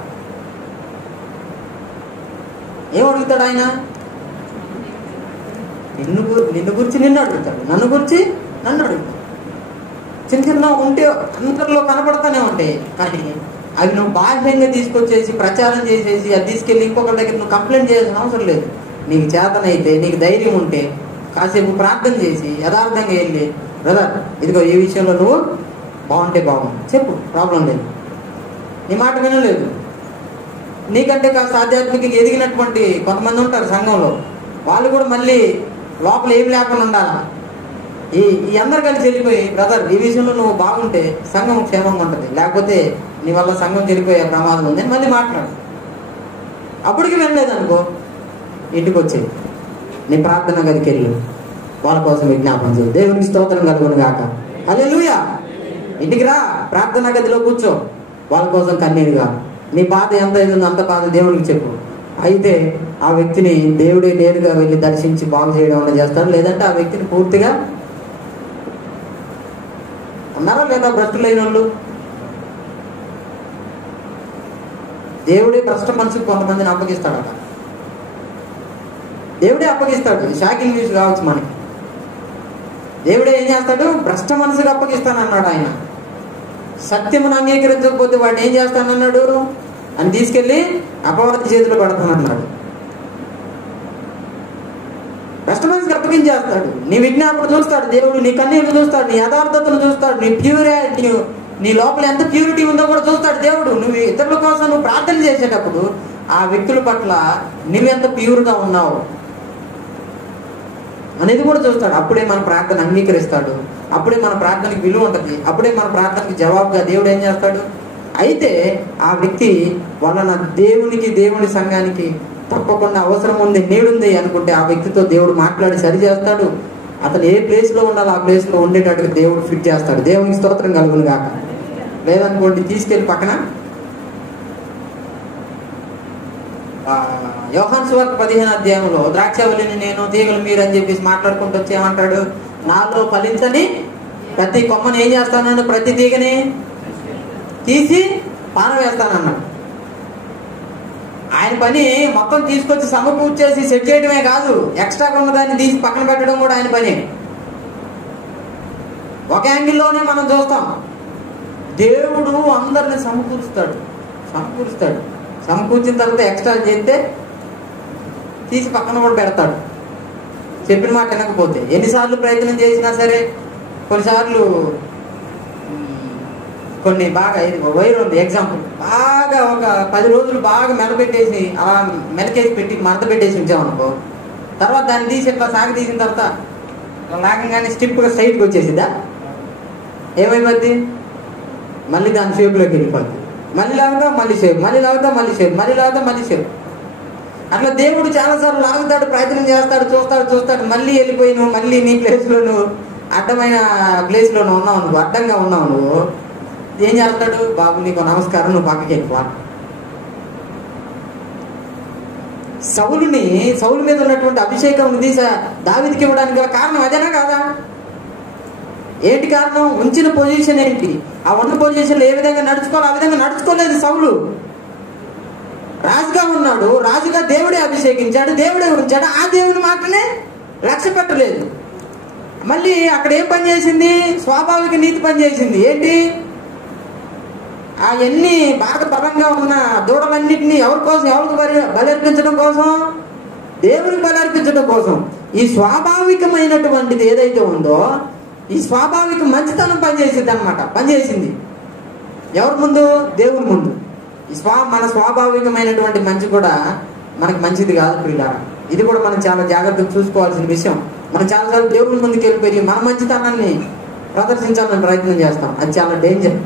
ఏం అడుగుతాడు ఆయన? నిన్ను గురించి నిన్ను అడుగుతాడు, నన్ను గురించి నన్ను అడుగుతాడు. చిన్న చిన్న ఉంటే అంతలో కనపడతానే ఉంటాయి, కానీ అవి నువ్వు బాహ్యంగా తీసుకొచ్చేసి ప్రచారం చేసేసి అది తీసుకెళ్ళి ఇంకొకరి దగ్గర నువ్వు కంప్లైంట్ చేయాల్సిన అవసరం లేదు. నీకు చేతనైతే, నీకు ధైర్యం ఉంటే కాసేపు ప్రార్థన చేసి యథార్థంగా వెళ్ళి, బ్రదర్ ఇదిగో ఈ విషయంలో నువ్వు బాగుంటే బాగుంది చెప్పు, ప్రాబ్లం లేదు. నీ మాట వినలేదు, నీకంటే కాస్త ఆధ్యాత్మికంగా ఎదిగినటువంటి కొంతమంది ఉంటారు సంఘంలో, వాళ్ళు కూడా మళ్ళీ లోపల ఏమి లేకుండా ఉండాలా. ఈ అందరు కలిసి వెళ్ళిపోయి, బ్రదర్ ఈ విషయంలో నువ్వు బాగుంటే సంఘం క్షేమంగా ఉంటుంది, లేకపోతే నీ వల్ల సంఘం చెడిపోయే ప్రమాదం ఉంది అని మళ్ళీ మాట్లాడు. అప్పటికి వెళ్ళలేదనుకో, ఇంటికి వచ్చేది నీ ప్రార్థన గదికి వెళ్ళు, వాళ్ళ కోసం విజ్ఞాపన చేయి. దేవునికి స్తోత్రం కలుగును గాక. హల్లెలూయా. ఇంటికి రా, ప్రార్థన గదిలో కూర్చో, వాళ్ళ కోసం కన్నీరుగా నీ బాధ ఎంత అయిందో అంత బాధ దేవుడికి చెప్పు. అయితే ఆ వ్యక్తిని దేవుడే నేరుగా వెళ్ళి దర్శించి బాగు చేయడం అన్న చేస్తాడు, లేదంటే ఆ వ్యక్తిని పూర్తిగా ఉన్నారా లేదా భ్రష్టులైన వాళ్ళు? దేవుడే భ్రష్ట మనసుకు కొంతమందిని అప్పగిస్తాడట. దేవుడే అప్పగిస్తాడు. షాకింగ్ న్యూస్ కావచ్చు మనకి. దేవుడే ఏం చేస్తాడు? భ్రష్ట మనసుకు అప్పగిస్తానన్నాడు ఆయన. సత్యమును అంగీకరించకపోతే వాడు ఏం చేస్తానన్నాడు? అని తీసుకెళ్లి అపవాది చేతిలో పెడతానన్నాడు. భ్రష్ట మనసుకు అప్పగించేస్తాడు. నీ విజ్ఞాపన చూస్తాడు దేవుడు, నీ కన్నీళ్లు చూస్తాడు, నీ యథార్థతను చూస్తాడు, నీ లోపల ఎంత ప్యూరిటీ ఉందో కూడా చూస్తాడు దేవుడు. నువ్వు ఇతరుల కోసం నువ్వు ప్రార్థన చేసేటప్పుడు ఆ వ్యక్తుల పట్ల నువ్వెంత ప్యూర్గా ఉన్నావు అనేది కూడా చూస్తాడు. అప్పుడే మన ప్రార్థన అంగీకరిస్తాడు. అప్పుడే మన ప్రార్థనకి విలువ ఉంటుంది. అప్పుడే మన ప్రార్థనకి జవాబుగా దేవుడు ఏం చేస్తాడు? అయితే ఆ వ్యక్తి వలన దేవుని సంఘానికి తప్పకుండా అవసరం ఉంది, నీడుంది అనుకుంటే ఆ వ్యక్తితో దేవుడు మాట్లాడి సరి చేస్తాడు. అతను ఏ ప్లేస్లో ఉండాలో ఆ ప్లేస్లో ఉండేటట్టుగా దేవుడు ఫిట్ చేస్తాడు. దేవునికి స్తోత్రం కలుగును గాక. లేదనుకోండి తీసుకెళ్ళి పక్కన యోహాను సువార్త 15వ అధ్యాయంలో ద్రాక్షవల్లిని నేను, తీగలు మీరు అని చెప్పేసి మాట్లాడుకుంటూ వచ్చి ఏమంటాడు? నాలో ఫలించని ప్రతి కొమ్మని ఏం చేస్తానన్నాడు? ప్రతి తీగని తీసి పారవేస్తానన్నాడు. ఆయన పని మొత్తం తీసుకొచ్చి సమకూర్చేసి సెట్ చేయడమే కాదు, ఎక్స్ట్రాగా ఉన్నదాన్ని తీసి పక్కన పెట్టడం కూడా ఆయన పని. ఒక యాంగిల్లోనే మనం చూస్తాం. దేవుడు అందరిని సమకూర్చిన తర్వాత ఎక్స్ట్రా చేస్తే తీసి పక్కన కూడా పెడతాడు. చెప్పిన మాట వినకపోతే ఎన్నిసార్లు ప్రయత్నం చేసినా సరే కొన్నిసార్లు కొన్ని బాగా వైర్ ఉంది ఎగ్జాంపుల్, బాగా ఒక 10 రోజులు బాగా మెలపెట్టేసి అలా మెలకేసి పెట్టి మడత పెట్టేసి ఉంచామనుకో, తర్వాత దాన్ని తీసి ఇట్లా సాగి తీసిన తర్వాత లాగంగానే స్టిప్గా సైడ్కి వచ్చేసిద్దా? ఏమైపోద్ది? మళ్ళీ దాని షేప్లోకి వెళ్ళిపోద్ది. మళ్ళీ లాగుతా మళ్ళీ షేప్, మళ్ళీ లాగుతా మళ్ళీ షేప్, మళ్ళీ లాగుతా మళ్ళీ షేప్. అట్లా దేవుడు చాలాసార్లు లాగుతాడు, ప్రయత్నం చేస్తాడు, చూస్తాడు. మళ్ళీ వెళ్ళిపోయి నువ్వు మళ్ళీ నీ ప్లేస్లో నువ్వు అడ్డమైన ప్లేస్లో ఉన్నావు, నువ్వు అడ్డంగా ఉన్నావు, నువ్వు ఏం చేస్తాడు? బాబు నీకు నమస్కారం, నువ్వు పక్కకి వెళ్ళిపో. సౌలు మీద ఉన్నటువంటి అభిషేకం దావీదుకి ఇవ్వడానికి గల కారణం అదేనా కాదా? ఏంటి కారణం? ఉంచిన పొజిషన్ ఏంటి? ఆ ఉన్న పొజిషన్లో ఏ విధంగా నడుచుకోవాలి ఆ విధంగా నడుచుకోలేదు సౌలు. రాజుగా ఉన్నాడు, రాజుగా దేవుడే అభిషేకించాడు, దేవుడే ఉంచాడు. ఆ దేవుని మాటనే లక్ష్య పెట్టలేదు. మళ్ళీ అక్కడ ఏం పని చేసింది? స్వాభావిక నీతి పని చేసింది. ఏంటి? అవన్నీ బాగా బలంగా ఉన్న దూడలన్నింటినీ ఎవరికి బలర్పించడం కోసం? దేవునికి బలర్పించడం కోసం. ఈ స్వాభావికమైనటువంటిది ఏదైతే ఉందో ఈ స్వాభావిక మంచితనం పనిచేసింది అనమాట. పనిచేసింది ఎవరి ముందు? దేవుని ముందు. మన స్వాభావికమైనటువంటి మంచి కూడా మనకి మంచిది కాదు ప్రియులారా. ఇది కూడా మనం చాలా జాగ్రత్తగా చూసుకోవాల్సిన విషయం. మనం చాలాసార్లు దేవుని ముందుకు వెళ్ళిపోయి మన మంచితనాన్ని ప్రదర్శించాలని ప్రయత్నం చేస్తాం. అది చాలా డేంజర్.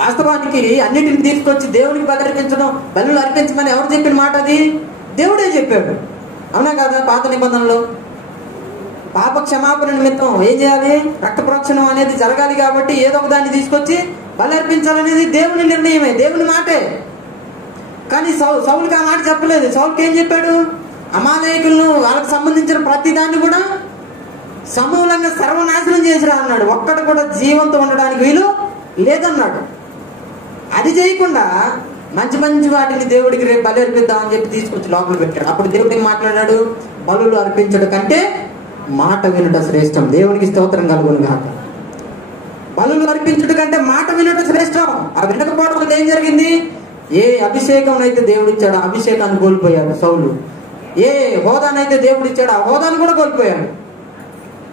వాస్తవానికి అన్నిటిని తీసుకొచ్చి దేవునికి బలులు అర్పించమని ఎవరు చెప్పిన మాట? అది దేవుడే చెప్పాడు. అవునా కదా? పాత నిబంధనలో పాప క్షమాపణ నిమిత్తం ఏం చేయాలి? రక్త ప్రోక్షణం అనేది జరగాలి. కాబట్టి ఏదో ఒక దాన్ని తీసుకొచ్చి బలి అర్పించాలనేది దేవుని నిర్ణయమే, దేవుని మాటే. కానీ సౌలుకి ఆ మాట చెప్పలేదు. సౌలుకి ఏం చెప్పాడు? అమాలేకులను వాళ్ళకి సంబంధించిన ప్రతి దాన్ని కూడా సమూలంగా సర్వనాశనం చేసిరా అన్నాడు. ఒక్కటి కూడా జీవంతో ఉండడానికి వీలు లేదన్నాడు. అది చేయకుండా మంచి మంచి వాటిని దేవుడికి రేపు బలి అర్పిద్దామని చెప్పి తీసుకొచ్చి లోపల పెట్టాడు. అప్పుడు దేవుడు ఏం మాట్లాడాడు? బలులు అర్పించడం కంటే మాట వినుట శ్రేష్టం. దేవునికి స్తోత్రం కలుగును గాక. బలులు అర్పించడం కంటే మాట వినుట శ్రేష్టం. ఆ వినకపోవడం వల్ల ఏం జరిగింది? ఏ అభిషేకం అయితే దేవుడు ఇచ్చాడు ఆ అభిషేకాన్ని కోల్పోయాడు సౌలు. ఏ హోదానైతే దేవుడు ఇచ్చాడు ఆ హోదాను కూడా కోల్పోయాడు.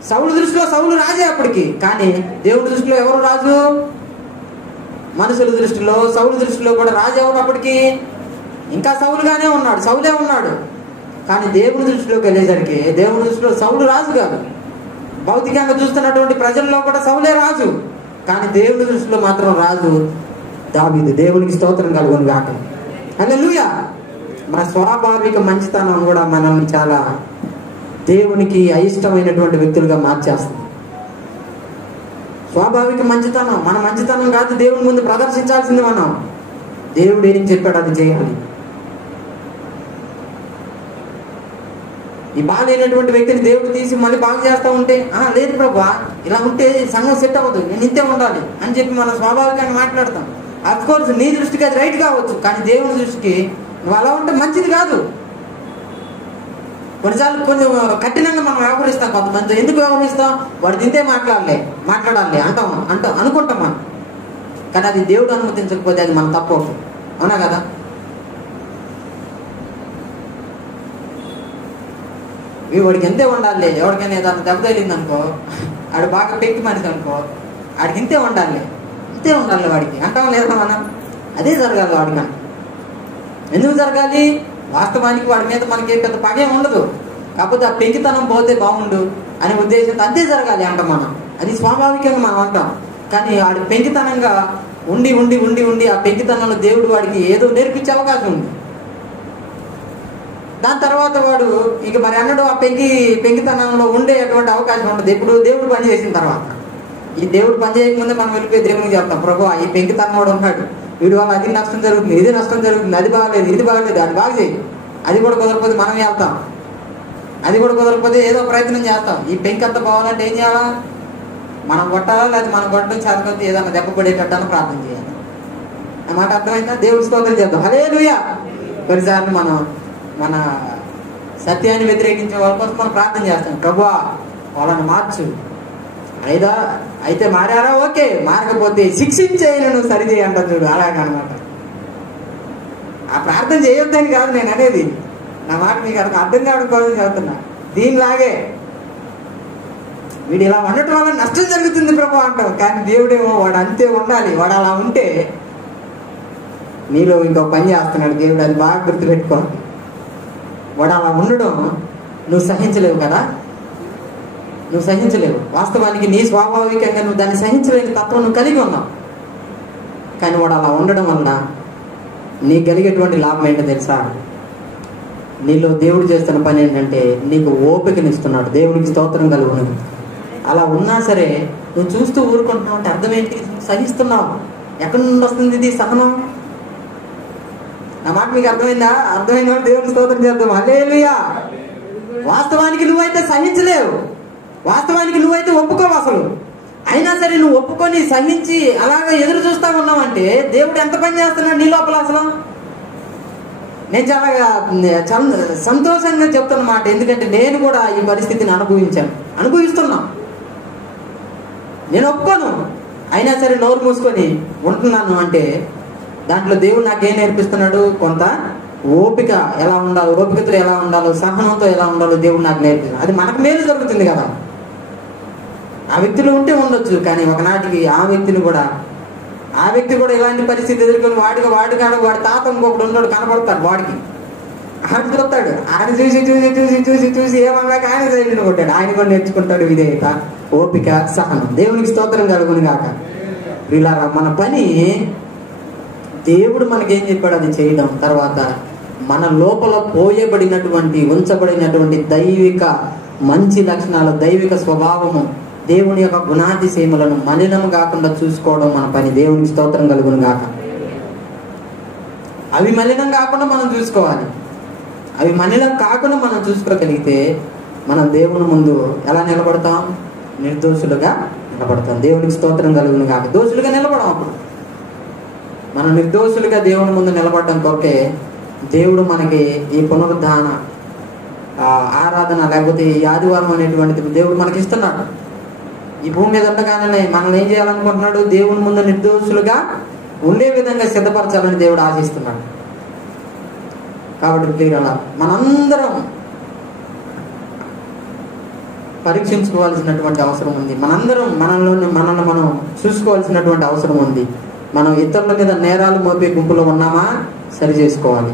సౌలు దృష్టిలో సౌలు రాజే అప్పటికి. కానీ దేవుడి దృష్టిలో ఎవరు రాజు? మనుషుల దృష్టిలో, సౌలు దృష్టిలో కూడా రాజు ఎవరు అప్పటికి? ఇంకా సౌలుగానే ఉన్నాడు, సౌలే ఉన్నాడు. కానీ దేవుడి దృష్టిలోకి వెళ్ళేసరికి దేవుడి దృష్టిలో సౌలు రాజు కాదు. భౌతికంగా చూస్తున్నటువంటి ప్రజల్లో కూడా సౌలే రాజు. కానీ దేవుడి దృష్టిలో మాత్రం రాజు దావీదు. దేవునికి స్తోత్రం కలుగును గాక. హల్లెలూయా. మన స్వాభావిక మంచితనం కూడా మనల్ని చాలా దేవునికి అయిష్టమైనటువంటి వ్యక్తులుగా మార్చేస్తుంది. స్వాభావిక మంచితనం మన మంచితనం కాదు, దేవుని ముందు ప్రదర్శించాల్సింది మనం. దేవుడు ఏం చెప్పాడు అది చేయాలి. ఈ బాగాలేనటువంటి వ్యక్తిని దేవుడు తీసి మళ్ళీ బాగు చేస్తూ ఉంటే లేదు ప్రభా, ఇలా ఉంటే సంఘం సెట్ అవ్వదు, నేను ఇంతే ఉండాలి అని చెప్పి మనం స్వాభావికంగా మాట్లాడతాం. అఫ్కోర్స్ నీ దృష్టికి అది రైట్ కావచ్చు, కానీ దేవుని దృష్టికి నువ్వు అలా ఉంటే మంచిది కాదు. కొన్నిసార్లు కొంచెం కఠినంగా మనం వ్యవహరిస్తాం. కొంతమంది ఎందుకు వ్యవహరిస్తాం? వాడు తింటే మాట్లాడాలి అంటాం అనుకుంటాం మనం. కానీ అది దేవుడు అనుమతించకపోతే అది మన తప్పు అవుతుంది. అవునా కదా? వాడికి ఎంతే ఉండాలి. ఎవరికైనా ఏదైనా దెబ్బ తగిలింది అనుకో, ఆడు బాగా పెక్కి మనిషి అనుకో, ఆడికి ఇంతే ఉండాలి వాడికి అంటాం లేదా మనం? అదే జరగాలి వాడికి. ఎందుకు జరగాలి? వాస్తవానికి వాడి మీద మనకి పెద్ద పగేం ఉండదు, కాకపోతే ఆ పెంకితనం పోతే బాగుండు అనే ఉద్దేశంతో అంతే జరగాలి అంటాం మనం. అది స్వాభావికంగా మనం అంటాం. కానీ వాడి పెంకితనంగా ఉండి ఉండి ఉండి ఉండి ఆ పెంకితనంలో దేవుడు వాడికి ఏదో నేర్పించే అవకాశం ఉంది. దాని తర్వాత వాడు ఇక మరి అన్నడు ఆ పెంకితనంలో ఉండేటువంటి అవకాశం ఉండదు. ఇప్పుడు దేవుడు పని చేసిన తర్వాత. ఈ దేవుడు పని చేయకముందే మనం వెళ్ళిపోయి దేవునికి చెప్తాం, ప్రభు ఈ పెంకితనం కూడా ఉన్నాడు, వీడి వల్ల అది నష్టం జరుగుతుంది, ఇది నష్టం జరుగుతుంది, అది బాగలేదు, ఇది బాగలేదు, అది బాగా చేయి. అది కూడా కుదరకపోతే మనం వెళ్తాం, అది కూడా కుదరకపోతే ఏదో ప్రయత్నం చేస్తాం. ఈ పెంకి అంతా పోవాలంటే ఏం చేయాలా? మనం కొట్టాలా, లేదా మనం కొట్టడం చేతకొచ్చి ఏదైనా దెబ్బ పడేటట్టు ప్రార్థన చేయాలి. ఆ మాట అర్థమైందా? దేవుడి స్తోత్రం చేద్దాం. హల్లెలూయా. కొన్నిసార్లు మనం మన సత్యాన్ని వ్యతిరేకించే వాళ్ళ కోసం మనం ప్రార్థన చేస్తాం, ప్రభువా వాళ్ళని మార్చు, అయితే మారారా ఓకే, మారకపోతే శిక్షించేయను, నువ్వు సరిచేయి అంటారు చూడు, అలాగనమాట. ఆ ప్రార్థన చేయొద్దని కాదు నేను అనేది, నా మాట మీకు అర్థం కావడం కోసం చెబుతున్నా. దీనిలాగే వీడు ఇలా ఉండటం వల్ల నష్టం జరుగుతుంది ప్రభు అంటాం, కానీ దేవుడేమో వాడు అంతే ఉండాలి, వాడు అలా ఉంటే నీలో ఇంకో పని చేస్తున్నాడు దేవుడు. అది బాగా గుర్తుపెట్టుకోవాలి. వాడు అలా ఉండడం నువ్వు సహించలేవు కదా, నువ్వు సహించలేవు. వాస్తవానికి నీ స్వాభావికంగా నువ్వు దాన్ని సహించలేని తత్వం నువ్వు కలిగి ఉన్నావు. కానీ వాడు అలా ఉండడం వల్ల నీకు కలిగేటువంటి లాభం ఏంటో తెలుసా? నీలో దేవుడు చేస్తున్న పని ఏంటంటే నీకు ఓపికనిస్తున్నాడు. దేవుడికి స్తోత్రం కలుగును. అలా ఉన్నా సరే నువ్వు చూస్తూ ఊరుకుంటున్నావు అంటే అర్థం ఏంటి? సహిస్తున్నావు. ఎక్కడి నుండి వస్తుంది ఇది సహనం? నా మాట మీకు అర్థమైందా? అర్థమైన దేవుడికి స్తోత్రం చేద్దాం. హల్లెలూయా. వాస్తవానికి నువ్వైతే సహించలేవు, వాస్తవానికి నువ్వైతే ఒప్పుకోవు అసలు. అయినా సరే నువ్వు ఒప్పుకొని సహించి అలాగే ఎదురు చూస్తా ఉన్నావంటే దేవుడు ఎంత పని చేస్తున్నాడు నీ లోపల అసలు? నేను చాలా సంతోషంగా చెప్తున్నమాట, ఎందుకంటే నేను కూడా ఈ పరిస్థితిని అనుభవిస్తున్నా. నేను ఒప్పుకోను, అయినా సరే నోరు మూసుకొని ఉంటున్నాను అంటే దాంట్లో దేవుడు నాకేం నేర్పిస్తున్నాడు? కొంత ఓపిక ఎలా ఉండాలో, ఓపికతో ఎలా ఉండాలో, సహనంతో ఎలా ఉండాలో దేవుడు నాకు నేర్పిస్తున్నాడు. అది మనకు మేలు జరుగుతుంది కదా. ఆ వ్యక్తిలో ఉంటే ఉండొచ్చు, కానీ ఒకనాటికి ఆ వ్యక్తి కూడా ఇలాంటి పరిస్థితి ఎదుర్కొని వాడి తాత ఇంకొకటి ఉన్నాడు కనపడతాడు, వాడికి ఆయన చూస్తాడు, ఆయన చూసి చూసి చూసి చూసి చూసి ఏమన్నా ఆయన సైడ్ని కొట్టాడు, ఆయన కూడా నేర్చుకుంటాడు విధేయత, ఓపిక, సహనం. దేవునికి స్తోత్రం కలుగును గాక. ఇలా మన పని దేవుడు మనకేం చెప్పాడు అది చేయడం. తర్వాత మన లోపల ఉంచబడినటువంటి దైవిక మంచి లక్షణాలు, దైవిక స్వభావము, దేవుని యొక్క గుణాతిశయములను మలినం కాకుండా చూసుకోవడం మన పని. దేవునికి స్తోత్రం కలుగును గాక. అవి మలినం కాకుండా మనం చూసుకోవాలి. అవి మలినం కాకుండా మనం చూసుకోగలిగితే మనం దేవుని ముందు ఎలా నిలబడతాం? నిర్దోషులుగా నిలబడతాం. దేవునికి స్తోత్రం కలుగును గాక. దోషులుగా నిలబడం. అప్పుడు మనం నిర్దోషులుగా దేవుని ముందు నిలబడడం కొరకే దేవుడు మనకి ఈ పునరుద్ధాన ఆరాధన, లేకపోతే ఈ ఆదివారం అనేటువంటిది దేవుడు మనకి ఇస్తున్నాడు. ఈ భూమి మీద ఉండగానే మనల్ని ఏం చేయాలనుకుంటున్నాడు? దేవుని ముందు నిర్దోషులుగా ఉండే విధంగా సిద్ధపరచాలని దేవుడు ఆశిస్తున్నాడు. కాబట్టి ప్రియులారా, మనందరం పరీక్షించుకోవాల్సినటువంటి అవసరం ఉంది. మనందరం మనల్ని మనం చూసుకోవాల్సినటువంటి అవసరం ఉంది. మనం ఇతరుల మీద నేరాలు మోపే గుంపులో ఉన్నామా? సరి చేసుకోవాలి.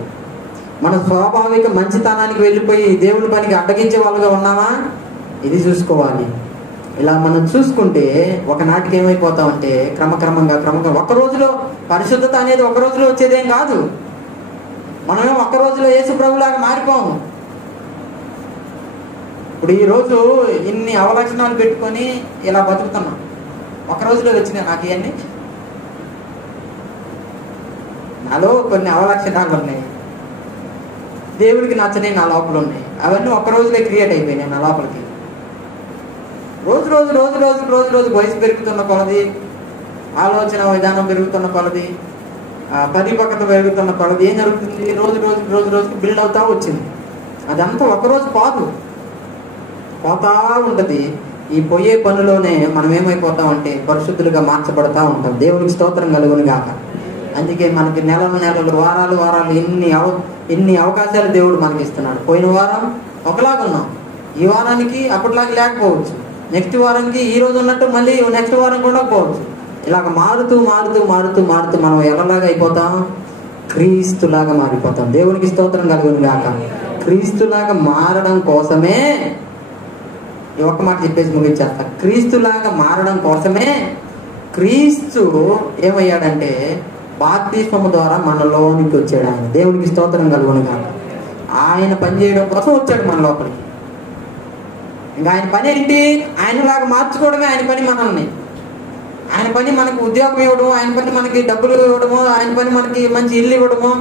మన స్వాభావిక మంచితనానికి వెళ్ళిపోయి దేవుని పనికి అడ్డగించే వాళ్ళుగా ఉన్నామా? ఇది చూసుకోవాలి. ఇలా మనం చూసుకుంటే ఒకనాటికి ఏమైపోతామంటే క్రమక్రమంగా ఒక్క రోజులో పరిశుద్ధత అనేది ఒక రోజులో వచ్చేదేం కాదు. మనమేం ఒక్క రోజులో యేసు ప్రభులాగా మారిపోము. ఇప్పుడు ఈ రోజు ఇన్ని అవలక్షణాలు పెట్టుకొని ఇలా బతుకుతున్నాం. ఒక రోజులో వచ్చినాయి నాకు ఇవన్నీ. నాలో కొన్ని అవలక్షణాలు ఉన్నాయి. దేవుడికి నచ్చని నా లోపల ఉన్నాయి. అవన్నీ ఒక్క రోజులే క్రియేట్ అయిపోయినాయి నా లోపలికి. రోజు రోజు రోజు రోజు రోజు రోజు వయసు పెరుగుతున్న కొలది, ఆలోచన విధానం పెరుగుతున్న కొలది, పరిపక్వత పెరుగుతున్న కొలది ఏం జరుగుతుంది? రోజు రోజు రోజు రోజుకి బిల్డ్ అవుతా వచ్చింది. అదంతా ఒకరోజు పోతా ఉంటుంది. ఈ పోయే పనిలోనే మనం ఏమైపోతామంటే పరిశుద్ధులుగా మార్చబడతా ఉంటాం. దేవునికి స్తోత్రం కలుగును గాక. అందుకే మనకి నెలలు వారాలు ఎన్ని అవకాశాలు దేవుడు మనకి ఇస్తున్నాడు. పోయిన వారం ఒకలాగా ఉన్నాం, ఈ వారానికి అప్పటిలాగా లేకపోవచ్చు, నెక్స్ట్ వారానికి ఈ రోజు ఉన్నట్టు మళ్ళీ నెక్స్ట్ వారం కూడా పోవచ్చు. ఇలాగ మారుతూ మారుతూ మారుతూ మారుతూ మనం ఎవరిలాగా అయిపోతాం? క్రీస్తులాగా మారిపోతాం. దేవునికి స్తోత్రం కలుగును గాక. క్రీస్తులాగా మారడం కోసమే ఈ ఒక్క మాట చెప్పేసి ముగించేస్తా. క్రీస్తులాగా మారడం కోసమే క్రీస్తు ఏమయ్యాడంటే బాప్తిస్మము ద్వారా మనలోనికి వచ్చాడు ఆయన. దేవునికి స్తోత్రం కలుగును గాక. ఆయన పని చేయడం కోసం వచ్చాడు మన లోపలికి. ఇంకా ఆయన పని ఏంటి? ఆయనలాగా మార్చుకోవడమే ఆయన పని. మనల్ని ఆయన పని మనకు ఉద్యోగం ఇవ్వడము, ఆయన పని మనకి డబ్బులు ఇవ్వడము, ఆయన పని మనకి మంచి ఇల్లు ఇవ్వడము,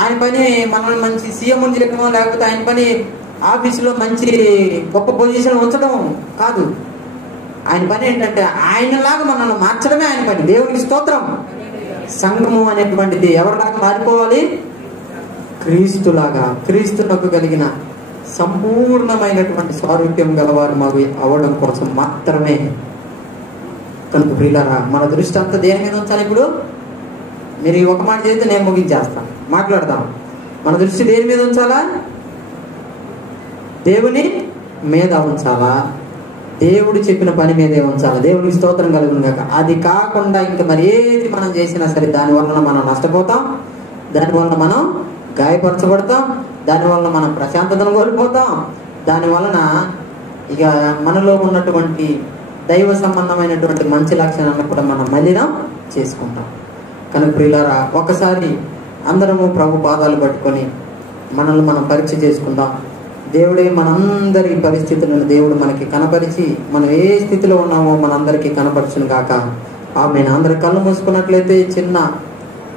ఆయన పని మనల్ని మంచి సీఎం చేయడము, లేకపోతే ఆయన పని ఆఫీసులో మంచి గొప్ప పొజిషన్ ఉంచడం కాదు. ఆయన పని ఏంటంటే ఆయనలాగా మనల్ని మార్చడమే ఆయన పని. దేవునికి స్తోత్రం. సంఘము అనేటువంటిది ఎవరిలాగా మారిపోవాలి? క్రీస్తులాగా, క్రీస్తునకు కలిగిన సంపూర్ణమైనటువంటి స్వారూప్యం గలవారు మాకు అవ్వడం కోసం మాత్రమే. కనుక ప్రియులారా, మన దృష్టి అంతా దేని మీద ఉంచాలి? ఇప్పుడు మీరు ఒక మాట చేస్తే నేను ముగించేస్తాను, మాట్లాడదాం. మన దృష్టి దేని మీద ఉంచాలా? దేవుని మీద ఉంచాలా? దేవుడు చెప్పిన పని మీదే ఉంచాలి. దేవునికి స్తోత్రం కలుగును గాక. అది కాకుండా ఇంకా మరి ఏది మనం చేసినా సరే దానివల్ల మనం నష్టపోతాం, దానివల్ల మనం గాయపరచబడతాం, దానివల్ల మనం ప్రశాంతతను కోల్పోతాం, దానివలన ఇక మనలో ఉన్నటువంటి దైవ సంబంధమైనటువంటి మంచి లక్షణాలను కూడా మనం మలినం చేసుకుంటాం. కనుక ప్రియులారా, ఒకసారి అందరము ప్రభు పాదాలు పట్టుకొని మనల్ని మనం పరీక్ష చేసుకుందాం. దేవుడే మనందరి పరిస్థితులను దేవుడు మనకి కనపరిచి మనం ఏ స్థితిలో ఉన్నామో మనందరికీ కనపరచును గాక. ఆమేన్. అందరు కళ్ళు మూసుకున్నట్లయితే చిన్న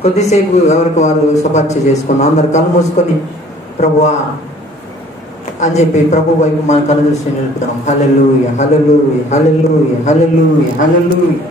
కొద్దిసేపు ఎవరికి వారు స్వపరిచ చేసుకున్నాం. అందరు కళ్ళు మూసుకొని ప్రభువా అని చెప్పి ప్రభు వైపు మన కళ్ళు దృష్టి నిలుపుదాం. హల్లెలూయా, హల్లెలూయా, హల్లెలూయా, హల్లెలూయా, హల్లెలూయా.